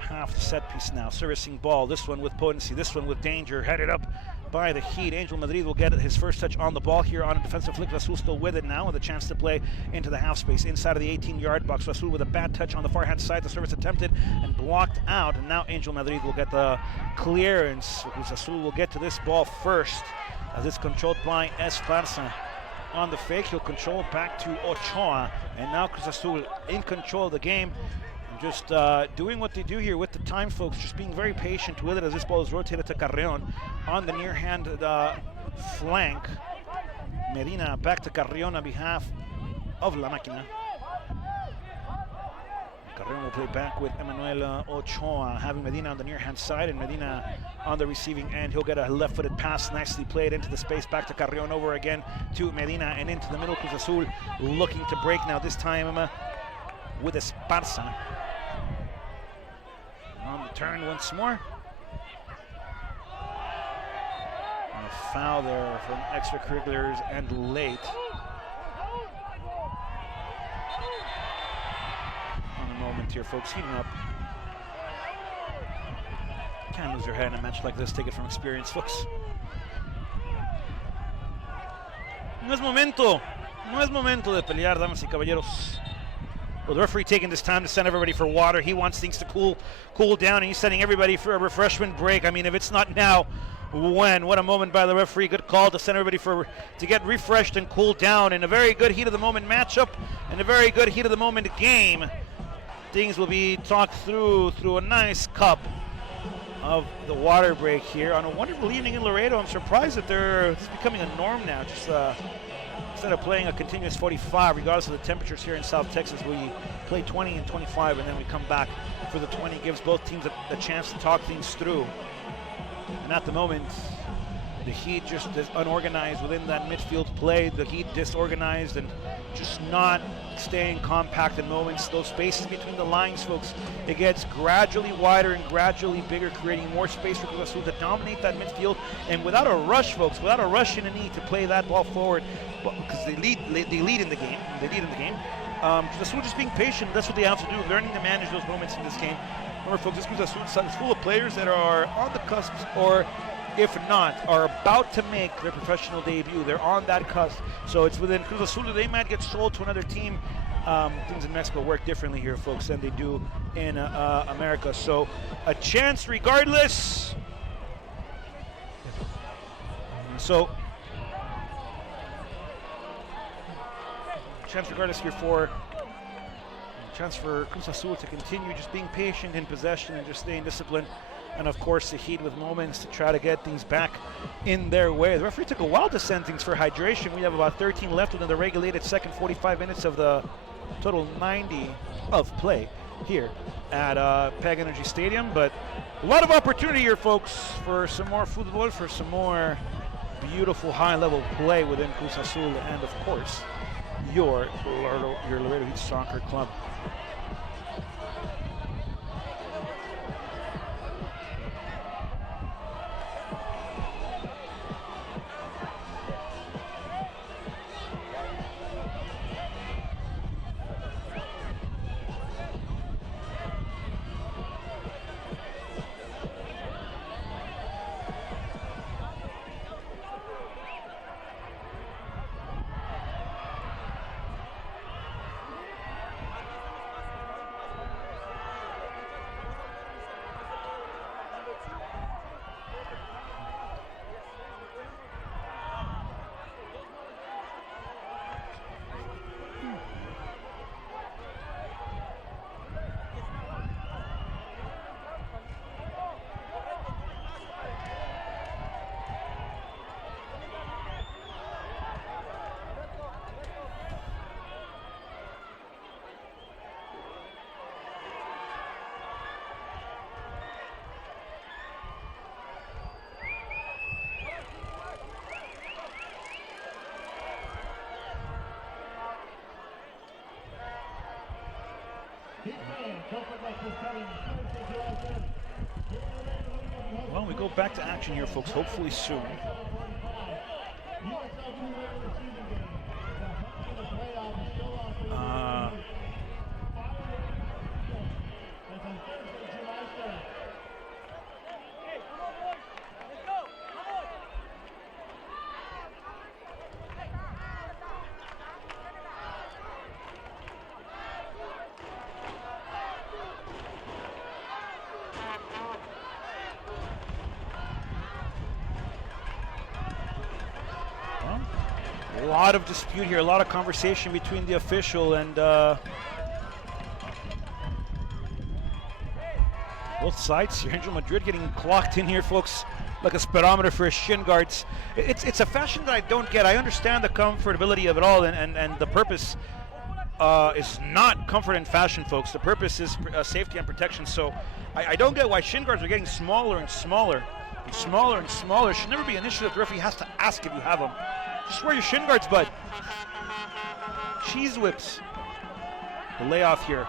have the set piece now. Servicing ball, this one with potency, this one with danger, headed up by the Heat. Angel Madrid will get his first touch on the ball here on a defensive flick. Cruz Azul still with it now with a chance to play into the half space inside of the 18-yard box. Cruz Azul with a bad touch on the far hand side. The service attempted and blocked out, and now Angel Madrid will get the clearance. Cruz Azul will get to this ball first as it's controlled by Esparza. On the fake, he'll control back to Ochoa, and now Cruz Azul in control of the game. Just doing what they do here with the time, folks, just being very patient with it as this ball is rotated to Carrion on the near-hand flank. Medina back to Carrion on behalf of La Máquina. Carreon will play back with Emmanuel Ochoa, having Medina on the near-hand side and Medina on the receiving end. He'll get a left-footed pass, nicely played into the space, back to Carreon, over again to Medina, and into the middle. Cruz Azul looking to break now, this time with Esparza. On the turn once more. And a foul there from extracurriculars and late. Moment here, folks, heating up. Can't lose your head in a match like this. Take it from experience, folks. No es momento de pelear, damas y caballeros. Well, the referee taking this time to send everybody for water. He wants things to cool down, and he's sending everybody for a refreshment break. I mean, if it's not now, when? What a moment by the referee. Good call to send everybody to get refreshed and cool down in a very good heat of the moment matchup and a very good heat of the moment game. Things will be talked through a nice cup of the water break here on a wonderful evening in Laredo. I'm surprised that it's becoming a norm now. Just instead of playing a continuous 45, regardless of the temperatures here in South Texas, we play 20 and 25, and then we come back for the 20. Gives both teams a chance to talk things through. And at the moment, the Heat just is unorganized within that midfield play. The Heat disorganized and just not staying compact in moments. Those spaces between the lines, folks, it gets gradually wider and gradually bigger, creating more space for Cruz Azul to dominate that midfield. And without a rush, folks, without a rush in a need to play that ball forward, because they lead in the game. Cruz Azul just being patient. That's what they have to do, learning to manage those moments in this game. Remember, folks, this Cruz Azul is full of players that are on the cusp, or if not, are about to make their professional debut. They're on that cusp. So it's within Cruz Azul. They might get sold to another team. Things in Mexico work differently here, folks, than they do in America. So a chance regardless. So chance regardless here for chance for Cruz Azul to continue just being patient in possession and just staying disciplined. And of course, the Heat with moments to try to get things back in their way. The referee took a while to send things for hydration. We have about 13 left within the regulated second 45 minutes of the total 90 of play here at PEG Energy Stadium. But a lot of opportunity here, folks, for some more football, for some more beautiful high-level play within Cruz Azul, and of course, your Laredo Heat Soccer Club. Well, we go back to action here, folks, hopefully soon. A lot of dispute here, a lot of conversation between the official and both sides here. Angel Madrid getting clocked in here, folks, like a speedometer for his shin guards. It's a fashion that I don't get. I understand the comfortability of it all and the purpose is not comfort and fashion, folks. The purpose is safety and protection. So I don't get why shin guards are getting smaller and smaller and smaller and smaller. It should never be an issue that the referee has to ask if you have them. Just wear your shin guards, bud. Cheese whips. The layoff here.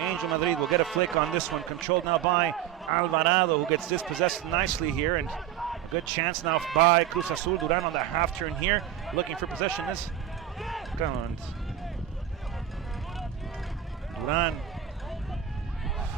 Angel Madrid will get a flick on this one. Controlled now by Alvarado, who gets dispossessed nicely here. And a good chance now by Cruz Azul. Duran on the half turn here, looking for possession. This. Come on. Duran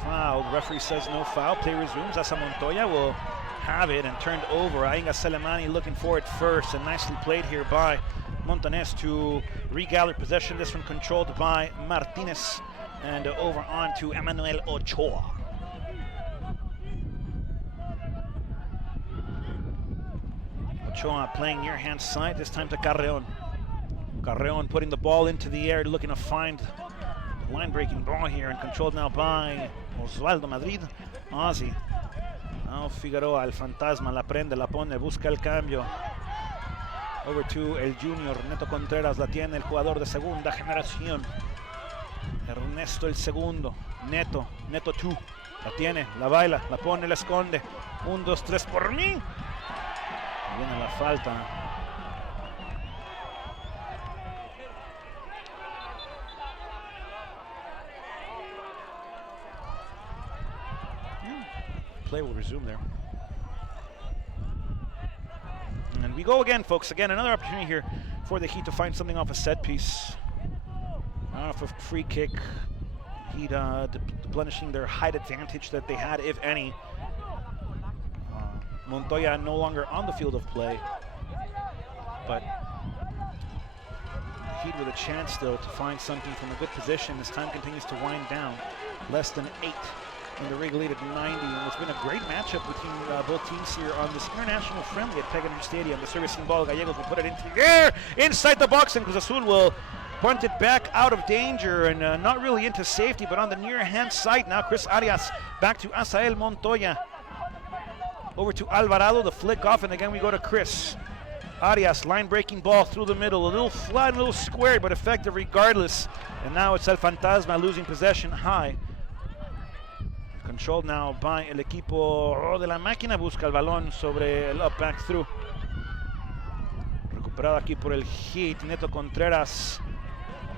fouled. Referee says no foul. Play resumes. Asa Montoya will have it and turned over. Ainga Selemani looking for it first, and nicely played here by Montanes to regather possession. This one controlled by Martinez, and over on to Emmanuel Ochoa. Ochoa playing near hand side, this time to Carreon. Carreon putting the ball into the air, looking to find the line-breaking ball here, and controlled now by Osvaldo Madrid. Ozzy. Now Figueroa, el fantasma, la prende, la pone, busca el cambio. Over to el junior, Neto Contreras, la tiene el jugador de segunda generación. Ernesto el segundo, Neto 2, la tiene, la baila, la pone, la esconde. 1, 2, 3 por mí. Viene la falta. Play will resume there. And we go again, folks. Again, another opportunity here for the Heat to find something off a set piece. Off a free kick. Heat replenishing their height advantage that they had, if any. Montoya no longer on the field of play. But Heat with a chance still to find something from a good position as time continues to wind down. Less than 8 in the regulated 90, and it's been a great matchup between both teams here on this international friendly at Palenque Stadium. The servicing ball, Gallegos will put it into the air, inside the box, and Cruz Azul will punt it back out of danger and not really into safety, but on the near hand side now. Chris Arias back to Asael Montoya. Over to Alvarado, the flick off, and again we go to Chris. Arias, line breaking ball through the middle, a little flat, a little squared, but effective regardless. And now it's El Fantasma losing possession high. Controlled now by el equipo de la máquina, busca el balón sobre el up back through. Recuperado aquí por el Heat, Neto Contreras.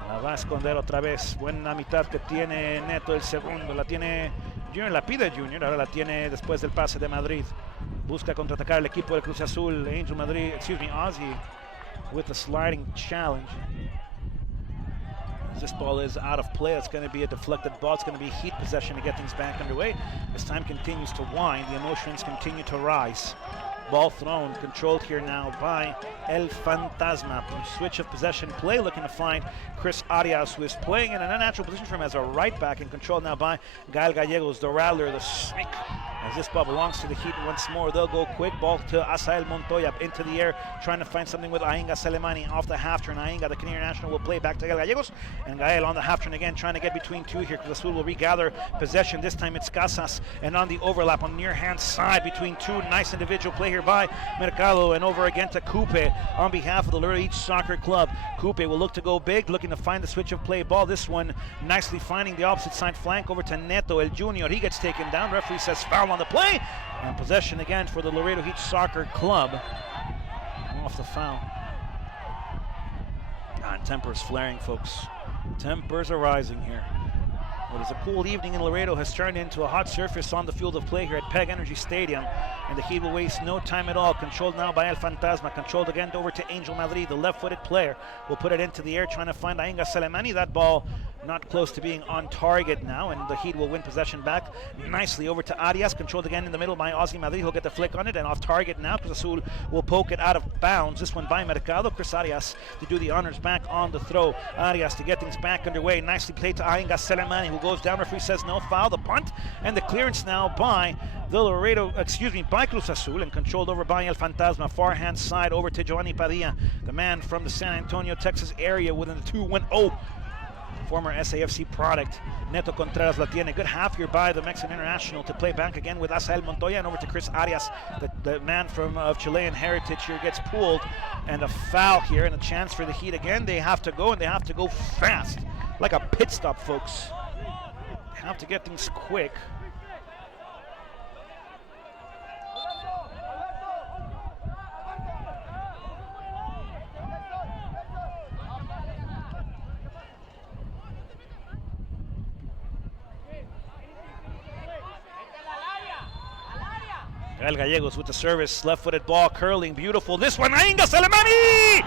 La va a esconder otra vez. Buena mitad que tiene Neto el segundo. La tiene Junior, la pide Junior, ahora la tiene después del pase de Madrid. Busca contraatacar el equipo de Cruz Azul. Angel Madrid, Ozzy with a sliding challenge. This ball is out of play. It's going to be a deflected ball. It's going to be Heat possession to get things back underway. As time continues to wind, the emotions continue to rise. Ball thrown, controlled here now by El Fantasma. Switch of possession play, looking to find Chris Arias, who is playing in an unnatural position for him as a right back, and controlled now by Gael Gallegos, the Rattler, the Snake. As this ball belongs to the Heat once more, they'll go quick. Ball to Asael Montoya into the air, trying to find something with Ainga Selemani off the half turn. Ainga, the Canadian national, will play back to Gael Gallegos, and Gael on the half turn again, trying to get between two here. Cruz Azul will regather possession. This time it's Casas, and on the overlap on the near hand side between two. Nice individual play here by Mercado, and over again to Coupe on behalf of the Laredo Heat Soccer Club. Coupe will look to go big, looking to find the switch of play ball. This one nicely finding the opposite side flank over to Neto, El Junior. He gets taken down. Referee says foul on the play, and possession again for the Laredo Heat Soccer Club. Off the foul. And tempers flaring, folks. Tempers are rising here. What is a cool evening in Laredo has turned into a hot surface on the field of play here at PEG Energy Stadium, and the Heat will waste no time at all. Controlled now by El Fantasma, controlled again over to Angel Madrid. The left-footed player will put it into the air, trying to find Ainga Selemani. That ball not close to being on target now, and the Heat will win possession back nicely over to Arias, controlled again in the middle by Ozzy Madrid. He'll get the flick on it, and off target now. Cruz Azul will poke it out of bounds. This one by Mercado. Chris Arias to do the honors back on the throw. Arias to get things back underway. Nicely played to Ainga Selemani, who goes down. Referee says no foul. The punt and the clearance now by by Cruz Azul, and controlled over by El Fantasma. Far hand side over to Giovanni Padilla, the man from the San Antonio, Texas area, within the 2-1-0. Former SAFC product. Neto Contreras la tiene. Good half here by the Mexican international to play back again with Asael Montoya, and over to Chris Arias, the man of Chilean heritage here, gets pulled, and a foul here, and a chance for the Heat again. They have to go, and they have to go fast. like a pit stop, folks. Have to get things quick. El Gallegos with the service, left-footed ball, curling, beautiful. This one, Ainga Salamani!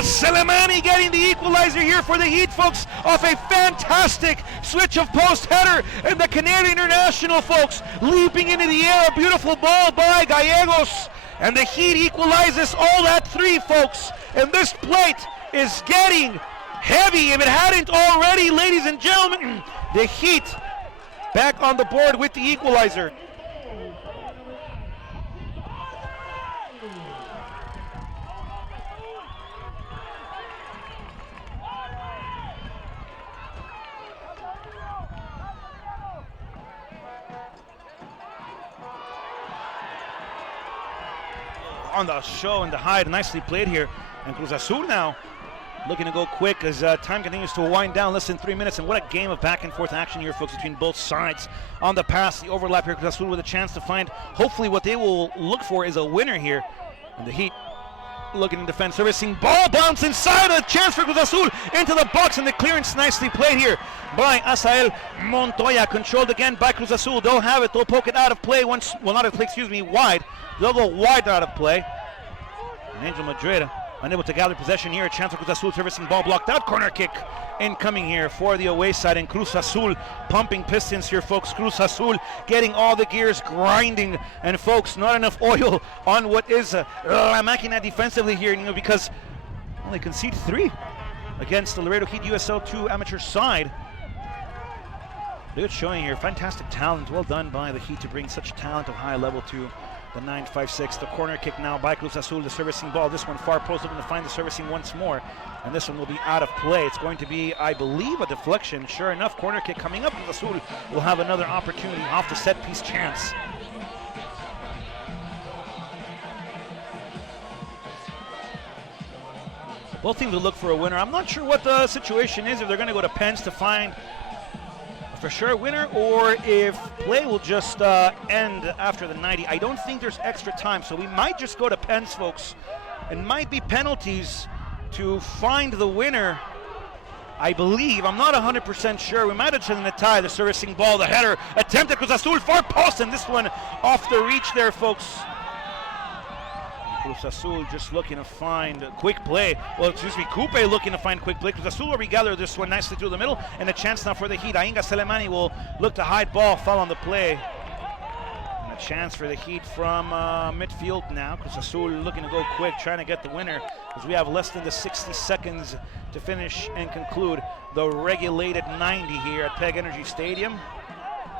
Salamani getting the equalizer here for the Heat, folks, off a fantastic switch of post header, and the Canadian international, folks, leaping into the air. A beautiful ball by Gallegos, and the Heat equalizes all at 3, folks, and this plate is getting heavy if it hadn't already, ladies and gentlemen. The Heat back on the board with the equalizer. On the show and the hide, nicely played here, and Cruz Azul now looking to go quick as time continues to wind down. Less than 3 minutes, and what a game of back and forth action here, folks, between both sides. On the pass, the overlap here, Cruz Azul with a chance to find, hopefully what they will look for is a winner here, and the Heat looking to defend, servicing, ball bounce inside, a chance for Cruz Azul into the box, and the clearance nicely played here by Asael Montoya, controlled again by Cruz Azul. They'll have it, they'll poke it out of play once, well, not out of play, excuse me, wide. They'll go wide out of play. And Angel Madrid unable to gather possession here. A chance for Cruz Azul, servicing, ball blocked out. Corner kick incoming here for the away side, and Cruz Azul pumping pistons here, folks. Cruz Azul getting all the gears grinding, and folks, not enough oil on what is La Máquina defensively here, because well, they concede 3 against the Laredo Heat USL 2 amateur side. Good showing here, fantastic talent, well done by the Heat to bring such talent of high level to the 9-5-6. The corner kick now by Cruz Azul, the servicing ball. This one far post, looking to find the servicing once more, and this one will be out of play. It's going to be, I believe, a deflection. Sure enough, corner kick coming up. Cruz Azul will have another opportunity off the set piece chance. Both teams will look for a winner. I'm not sure what the situation is, if they're going to go to pens to find for sure winner, or if play will just end after the 90. I don't think there's extra time, so we might just go to pens, folks. It might be penalties to find the winner, I believe. I'm not 100% sure. We might have chosen a tie. The servicing ball, the header attempted, Cruz Azul far post, and this one off the reach there, folks. Cruz Azul just looking to find a quick play. Well, excuse me, Coupe looking to find quick play. Cruz Azul will regather this one nicely through the middle, and a chance now for the Heat. Ainga Salamani will look to hide ball, foul on the play. And a chance for the Heat from midfield now. Cruz Azul looking to go quick, trying to get the winner, because we have less than the 60 seconds to finish and conclude the regulated 90 here at PEG Energy Stadium.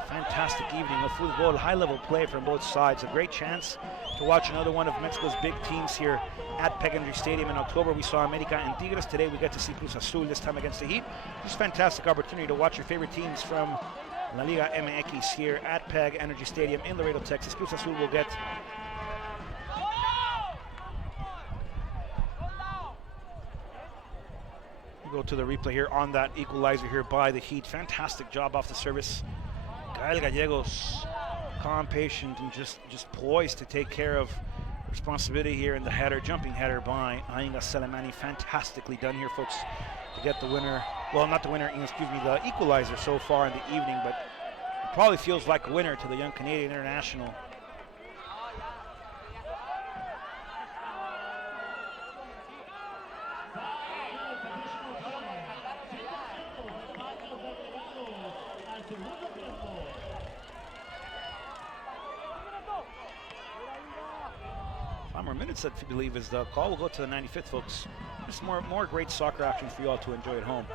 Fantastic evening of football, high-level play from both sides. A great chance to watch another one of Mexico's big teams here at PEG Energy Stadium. In October, we saw America and Tigres. Today, we get to see Cruz Azul, this time against the Heat. Just a fantastic opportunity to watch your favorite teams from La Liga MX here at PEG Energy Stadium in Laredo, Texas. Cruz Azul will get go to the replay here on that equalizer here by the Heat. Fantastic job off the service. Gael Gallegos, calm, patient, and just poised to take care of responsibility here in the header, jumping header by Ainga Salamani. Fantastically done here, folks, to get the winner. Well, not the winner, excuse me, the equalizer so far in the evening, but it probably feels like a winner to the young Canadian international. more minutes, I believe, is the call. We'll go to the 95th, folks. Just more great soccer action for you all to enjoy at home.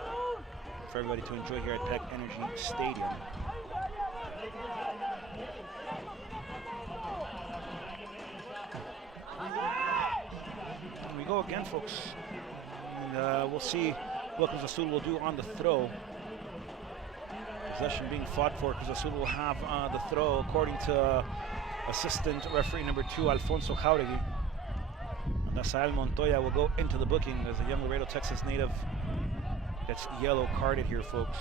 For everybody to enjoy here at Peck Energy Stadium. And we go again, folks. And we'll see what Cruz Azul will do on the throw. Possession being fought for. Cruz Azul will have the throw, according to assistant referee number 2, Alfonso Jauregui. And Asael Montoya will go into the booking as a young Laredo, Texas native gets yellow carded here, folks.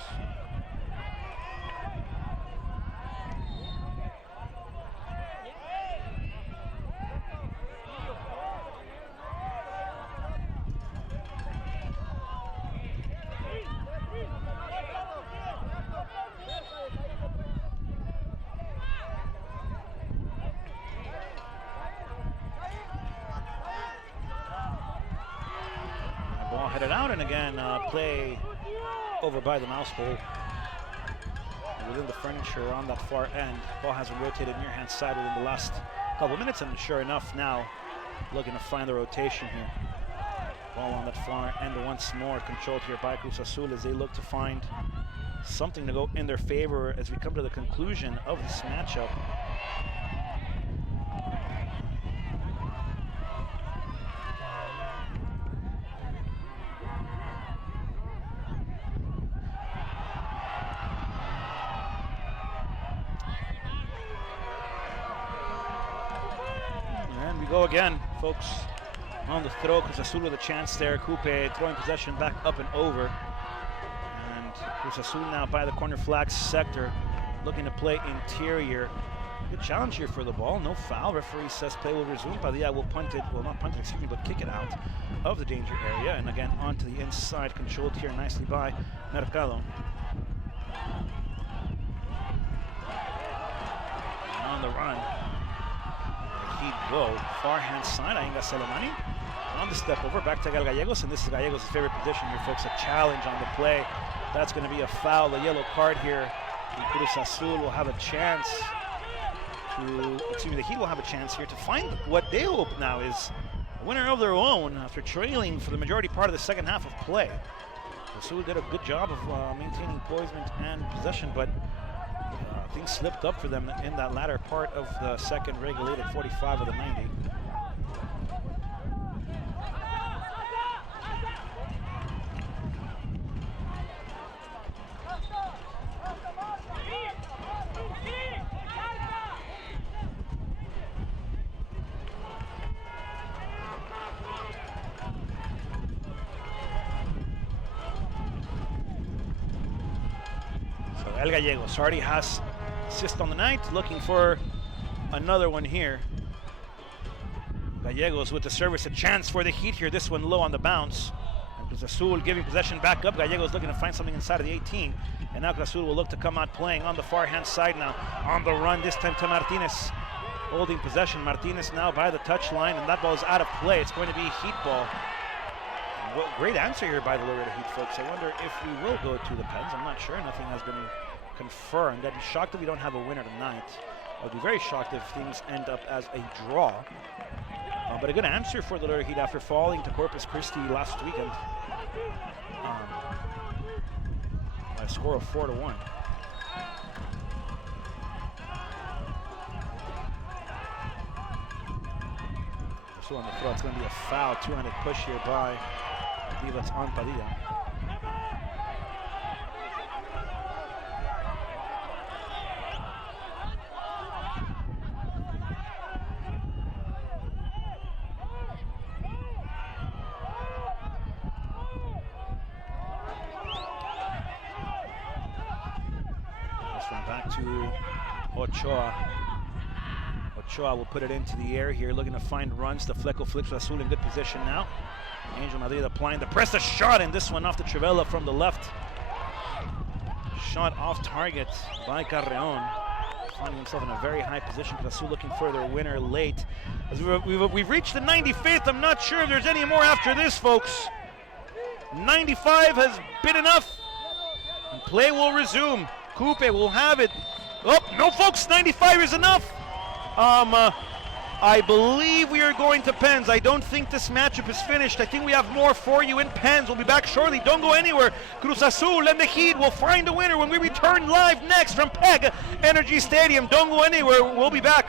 Ball headed out, and again, play over by the mouse hole. Within the furniture on that far end. Ball hasn't rotated near hand side within the last couple minutes, and sure enough, now looking to find the rotation here. Ball on that far end once more, controlled here by Cruz Azul as they look to find something to go in their favor as we come to the conclusion of this matchup. Go again, folks, on the throw. Cruz Azul with a chance there. Coupe throwing possession back up and over. And Cruz Azul now by the corner flag sector, looking to play interior. Good challenge here for the ball. No foul. Referee says play will resume. Padilla will punt it. Well, not punt it, excuse me, but kick it out of the danger area. And again, onto the inside, controlled here nicely by Mercado. And on the run. Go far hand side, Ainga Selemani on the step over, back to Gallegos, and this is Gallegos' favorite position here, folks. A challenge on the play. That's going to be a foul, a yellow card here. The Cruz Azul will have a chance to, the Heat will have a chance here to find what they hope now is a winner of their own after trailing for the majority part of the second half of play. Azul did a good job of maintaining poisement and possession, but things slipped up for them in that latter part of the second regulated 45 of the 90. So El Gallegos already has assist on the night, looking for another one here. Gallegos with the service, a chance for the Heat here. This one low on the bounce. And Cruz Azul giving possession back up. Gallegos looking to find something inside of the 18. And now Cruz Azul will look to come out playing on the far hand side now. On the run, this time to Martinez. Holding possession. Martinez now by the touchline, and that ball is out of play. It's going to be Heat ball. Well, great answer here by the Laredo Heat, folks. I wonder if we will go to the pens. I'm not sure. Nothing has been confirmed. I'd be shocked if we don't have a winner tonight. I'd be very shocked if things end up as a draw. But a good answer for the Laredo Heat after falling to Corpus Christi last weekend. By a score of 4-1. So on the throw, it's going to be a foul. Two-handed push here by Divas on Padilla. Ochoa will put it into the air here, looking to find runs. The Fleco flips Azul in good position now. Angel Madrid applying the press, a shot, and this one off to Trivela from the left. Shot off target by Carreon. Finding himself in a very high position. Azul looking for their winner late. As we've reached the 95th. I'm not sure if there's any more after this, folks. 95 has been enough. And play will resume. Coupe will have it. Oh, no, folks, 95 is enough. I believe we are going to pens. I don't think this matchup is finished. I think we have more for you in pens. We'll be back shortly. Don't go anywhere. Cruz Azul and the Heat will find a winner when we return live next from PEG Energy Stadium. Don't go anywhere. We'll be back.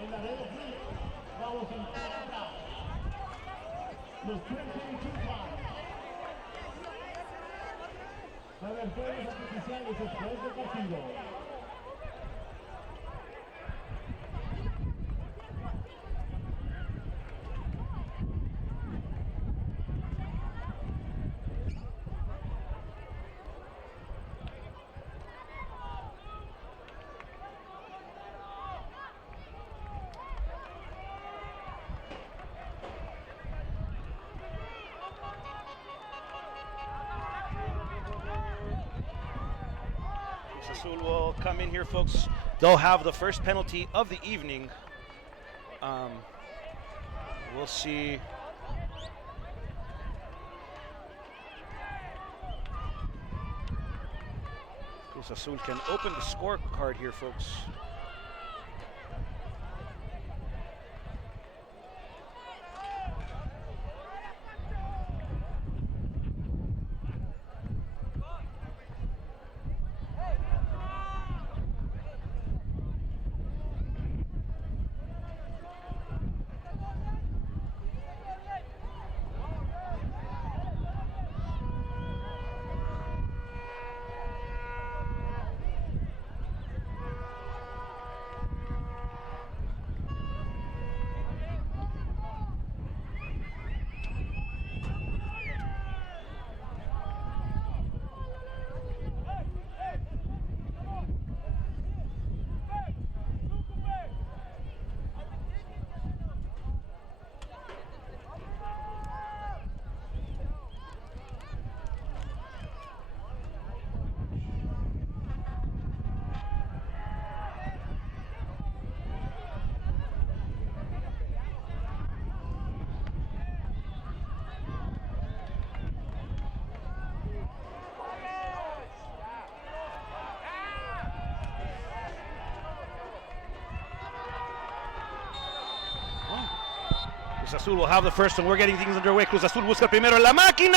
En Laredo Heat vamos a entrar los 22 fans. Va a haber fuegos artificiales después del partido. Cruz Azul will come in here, folks. They'll have the first penalty of the evening. We'll see. Cruz Azul can open the scorecard here, folks. Cruz Azul will have the first one. We're getting things underway. Cruz Azul busca primero en la máquina.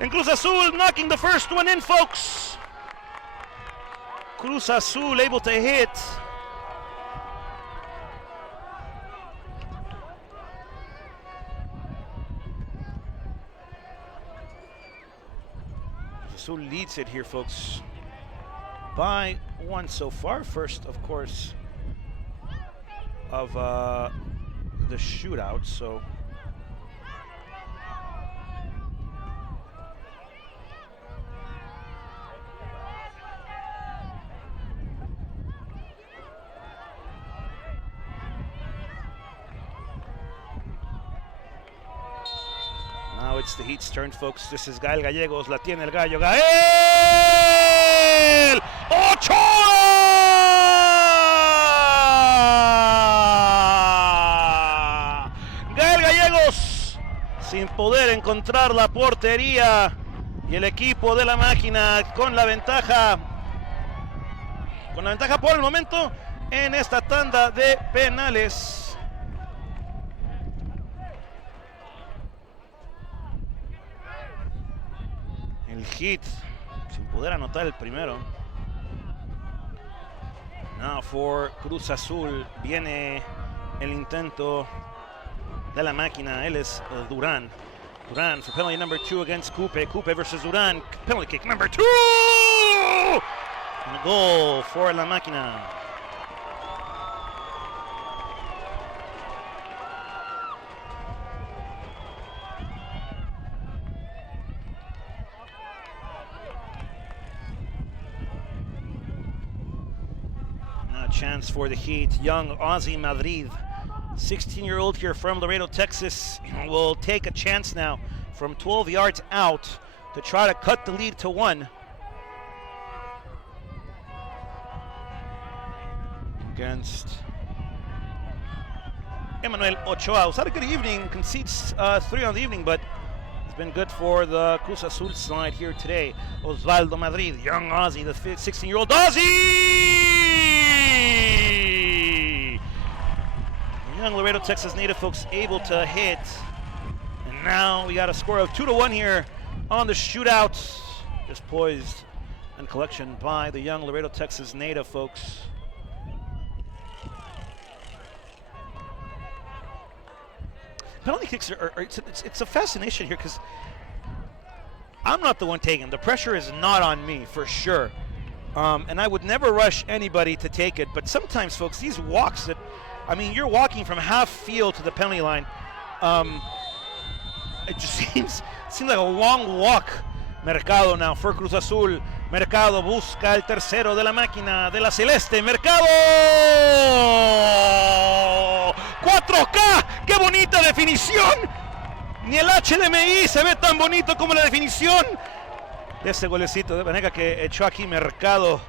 And Cruz Azul knocking the first one in, folks. Cruz Azul able to hit. Cruz Azul leads it here, folks, by one so far. First, of course, of the shootout. So now it's the Heat's turn, folks. This is Gael Gallegos. La tiene el gallo. Gael Ochoa! Gael Gallegos sin poder encontrar la portería. Y el equipo de la máquina con la ventaja por el momento en esta tanda de penales. El Heat sin poder anotar el primero. Now for Cruz Azul viene el intento de la máquina. Él es Durán. Durán for penalty number 2 against Coupe. Coupe versus Durán. Penalty kick number 2! And a goal for la máquina. Chance for the Heat. Young Ozzy Madrid, 16-year-old here from Laredo, Texas, will take a chance now from 12 yards out to try to cut the lead to 1. Against Emmanuel Ochoa, who's had a good evening, concedes 3 on the evening, but it's been good for the Cruz Azul side here today. Osvaldo Madrid, young Ozzy, the 16-year-old Ozzy! Young Laredo, Texas native, folks, able to hit. And now we got a score of 2-1 here on the shootout. Just poised and collection by the young Laredo, Texas native, folks. Penalty kicks it's a fascination here because I'm not the one taking them. The pressure is not on me, for sure. And I would never rush anybody to take it. But sometimes, folks, these walks that, I mean, you're walking from half field to the penalty line. It just seems like a long walk. Mercado now for Cruz Azul. Mercado busca el tercero de la máquina de la Celeste. Mercado. 4K. ¡Qué bonita definición! Ni el HDMI se ve tan bonito como la definición de ese golecito de Palenque que echó aquí Mercado.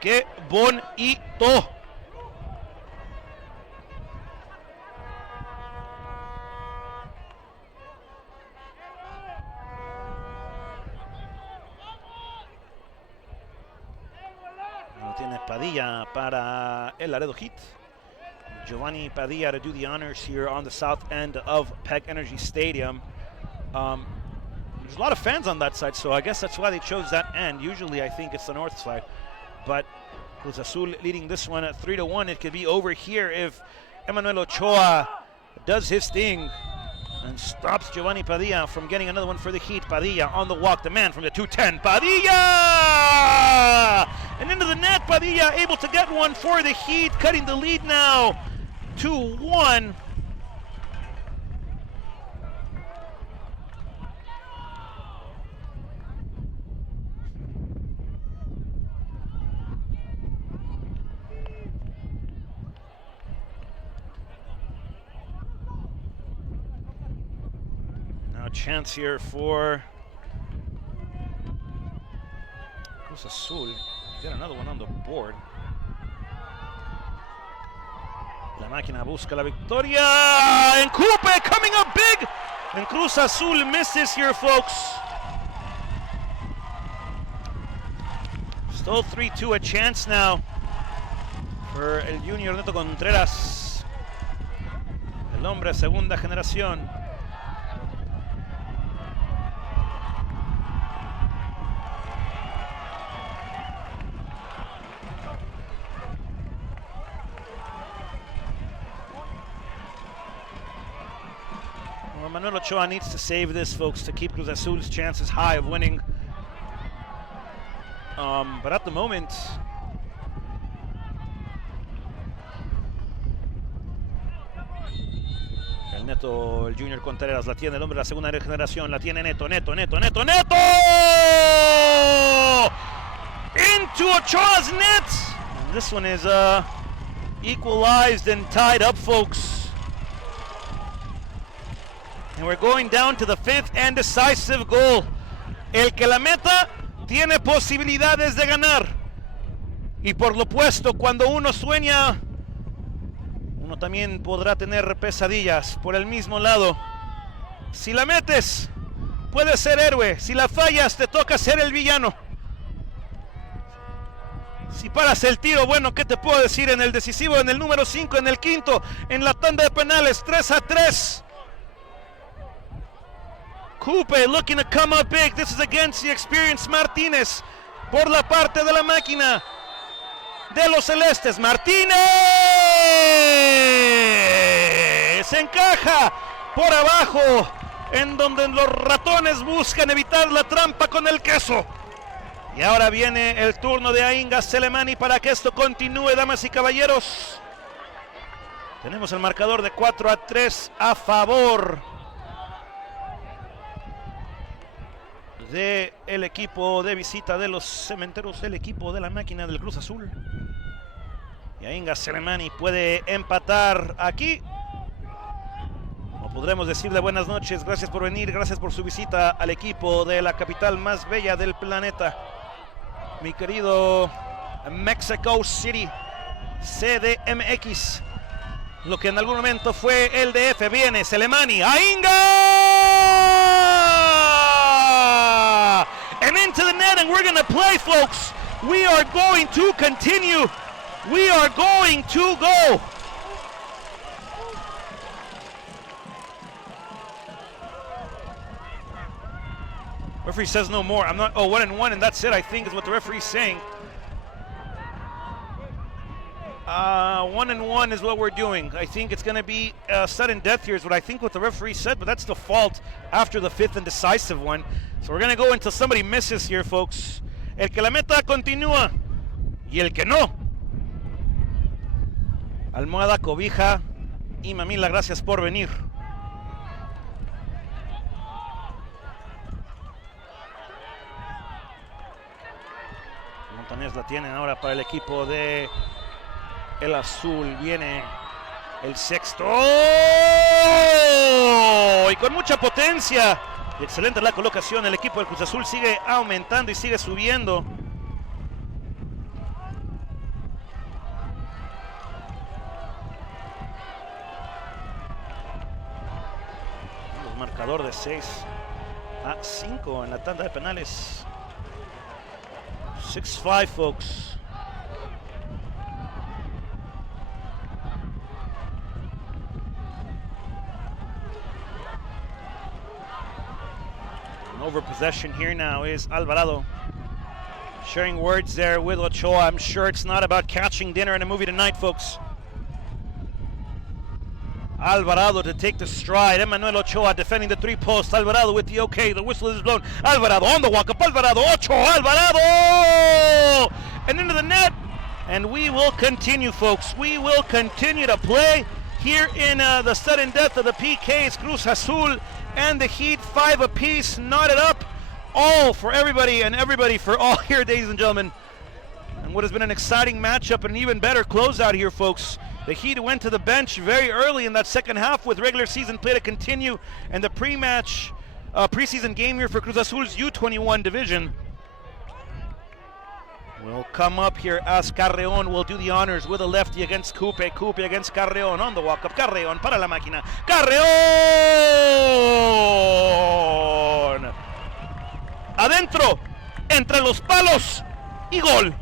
¡Qué bonito! Lo tiene Padilla para el Laredo Heat. Giovanni Padilla to do the honors here on the south end of PEC Energy Stadium. There's a lot of fans on that side, so I guess that's why they chose that end. Usually I think it's the north side. But Cruz Azul leading this one at 3-1. It could be over here if Emmanuel Ochoa does his thing and stops Giovanni Padilla from getting another one for the Heat. Padilla on the walk, the man from the 210. Padilla! And into the net, Padilla able to get one for the Heat, cutting the lead now 2-1. Now a chance here for Cruz Azul. Get another one on the board. La máquina busca la victoria. And Coupe coming up big. And Cruz Azul misses here, folks. Still 3-2, a chance now por el Junior Neto Contreras, el hombre de segunda generación. Well, Manuel Ochoa needs to save this, folks, to keep Cruz Azul's chances high of winning. But at the moment, el Neto, el Junior Contreras la tiene, el hombre de la segunda generación, la tiene Neto. Into Ochoa's net! And this one is equalized and tied up, folks. And we're going down to the fifth and decisive goal. El que la meta tiene posibilidades de ganar. Y por lo opuesto, cuando uno sueña, uno también podrá tener pesadillas por el mismo lado. Si la metes, puedes ser héroe. Si la fallas, te toca ser el villano. Si paras el tiro, bueno, ¿qué te puedo decir? En el decisivo, en el número 5, en el quinto, en la tanda de penales, 3-3. Coupe looking to come up big. This is against the experienced Martínez. Por la parte de la máquina de los celestes. Martínez se encaja por abajo, en donde los ratones buscan evitar la trampa con el queso. Y ahora viene el turno de Ainga Selemani para que esto continúe, damas y caballeros. Tenemos el marcador de 4-3 a favor de el equipo de visita de los cementeros, el equipo de la máquina del Cruz Azul. Y Ainga Selemani puede empatar aquí. O podremos decirle buenas noches, gracias por venir, gracias por su visita al equipo de la capital más bella del planeta, mi querido Mexico City, CDMX, lo que en algún momento fue el DF. Viene Selemani, Ainga! And into the net, and we're going to play, folks. We are going to continue. We are going to go. Referee says no more. I'm not. Oh, 1-1, and that's it, I think, is what the referee's saying. 1-1 is what we're doing. I think it's going to be sudden death here, is what I think what the referee said, but that's the fault after the fifth and decisive one. So we're going to go until somebody misses here, folks. El que la meta continúa, y el que no, almohada, cobija y mamila, gracias por venir. Montañez la tienen ahora para el equipo de el azul. Viene el sexto. ¡Oh! Y con mucha potencia. Excelente la colocación. El equipo del Cruz Azul sigue aumentando y sigue subiendo. Marcador de 6-5 en la tanda de penales. 6-5, folks. And over possession here now is Alvarado. Sharing words there with Ochoa. I'm sure it's not about catching dinner and a movie tonight, folks. Alvarado to take the stride. Emmanuel Ochoa defending the three posts. Alvarado with the okay. The whistle is blown. Alvarado on the walk up. Alvarado. Ochoa. Alvarado! And into the net. And we will continue, folks. We will continue to play here in the sudden death of the PKs. Cruz Azul and the Heat, 5 apiece. Knotted up. All for everybody and everybody for all here, ladies and gentlemen. And what has been an exciting matchup and an even better closeout here, folks. The Heat went to the bench very early in that second half with regular season play to continue, and the pre-match preseason game here for Cruz Azul's U21 division will come up here as Carreon will do the honors with a lefty against Coupe. Coupe against Carreon on the walk-up. Carreon para la máquina. Carreon! Adentro, entre los palos y gol.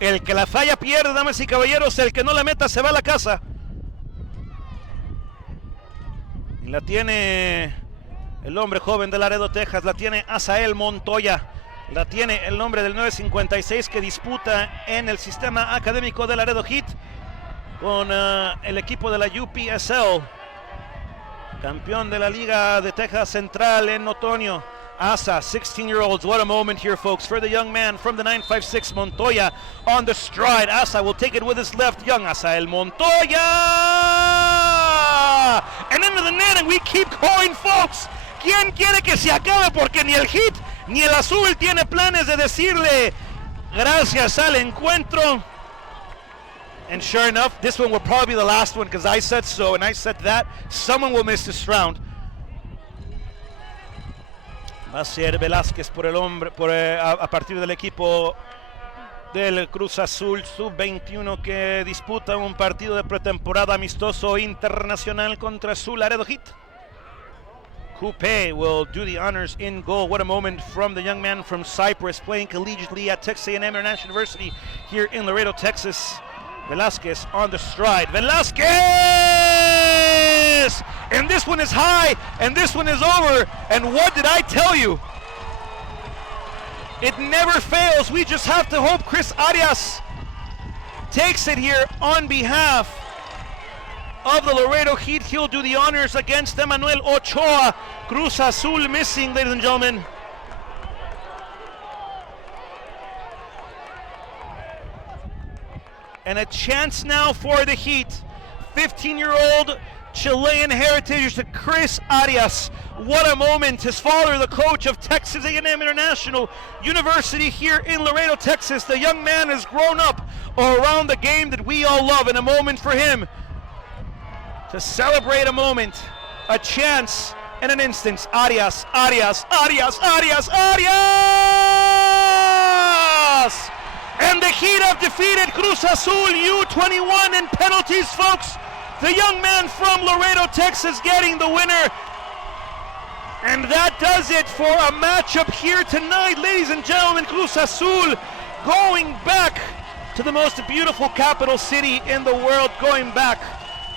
El que la falla pierde, damas y caballeros. El que no la meta se va a la casa. Y la tiene el hombre joven de Laredo, Texas. La tiene Asael Montoya. La tiene el nombre del 956 que disputa en el sistema académico de Laredo Heat con el equipo de la UPSL. Campeón de la Liga de Texas Central en otoño. Asa, 16-year-olds, what a moment here, folks, for the young man from the 956, Montoya, on the stride. Asa will take it with his left, young Asael Montoya! And into the net, and we keep going, folks. ¿Quién quiere que se acabe? Porque ni el Heat ni el Azul tiene planes de decirle gracias al encuentro. And sure enough, this one will probably be the last one because I said so and I said that. Someone will miss this round. Va a ser Velázquez por el hombre, a partir del equipo del Cruz Azul Sub-21 que disputa un partido de pretemporada amistoso internacional contra su Laredo Heat. Coupe will do the honors in goal. What a moment from the young man from Cyprus playing collegiately at Texas A&M International University here in Laredo, Texas. Velázquez on the stride. Velázquez! And this one is high, and this one is over. And what did I tell you? It never fails. We just have to hope Chris Arias takes it here on behalf of the Laredo Heat. He'll do the honors against Emmanuel Ochoa. Cruz Azul missing, ladies and gentlemen. And a chance now for the Heat. 15-year-old Chilean heritage to Chris Arias. What a moment. His father, the coach of Texas A&M International University here in Laredo, Texas. The young man has grown up around the game that we all love. And a moment for him to celebrate a moment, a chance, and an instance. Arias, Arias, Arias, Arias, Arias! And the Heat have defeated Cruz Azul U21 in penalties, folks. The young man from Laredo, Texas getting the winner. And that does it for a matchup here tonight, ladies and gentlemen. Cruz Azul going back to the most beautiful capital city in the world, going back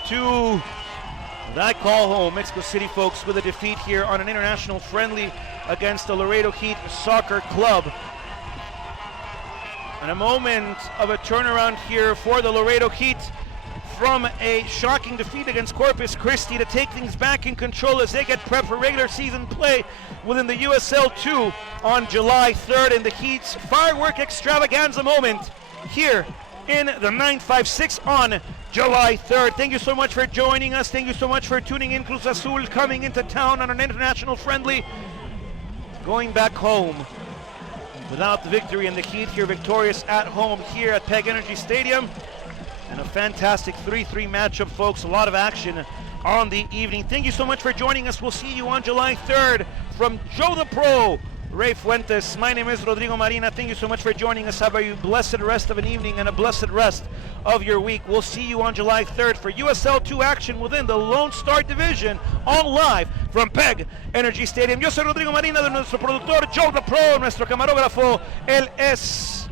to what I call home, Mexico City, folks, with a defeat here on an international friendly against the Laredo Heat Soccer Club. And a moment of a turnaround here for the Laredo Heat from a shocking defeat against Corpus Christi to take things back in control as they get prep for regular season play within the USL 2 on July 3rd. And the Heat's firework extravaganza moment here in the 956 on July 3rd. Thank you so much for joining us. Thank you so much for tuning in. Cruz Azul coming into town on an international friendly, going back home without the victory, and the Heat here victorious at home here at PEG Energy Stadium. And a fantastic 3-3 matchup, folks. A lot of action on the evening. Thank you so much for joining us. We'll see you on July 3rd from Joe the Pro, Ray Fuentes. My name is Rodrigo Marina. Thank you so much for joining us. Have a blessed rest of an evening and a blessed rest of your week. We'll see you on July 3rd for USL 2 action within the Lone Star Division, all live from PEG Energy Stadium. Yo soy Rodrigo Marina, de nuestro productor Joe the Pro, nuestro camarógrafo, él es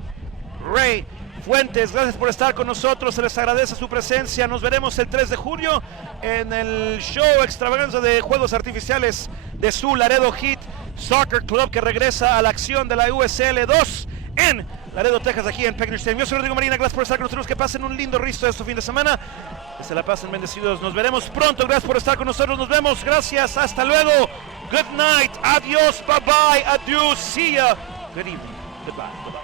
Ray Fuentes. Gracias por estar con nosotros, se les agradece su presencia. Nos veremos el 3 de junio en el show extravaganza de juegos artificiales de su Laredo Heat Soccer Club, que regresa a la acción de la USL 2 en Laredo, Texas, aquí en PEG Stadium. Yo soy Rodrigo Marina, gracias por estar con nosotros. Que pasen un lindo resto de este fin de semana, que se la pasen bendecidos. Nos veremos pronto, gracias por estar con nosotros. Nos vemos, gracias, hasta luego. Good night, adiós, bye bye, adiós, see ya. Good evening, goodbye, goodbye.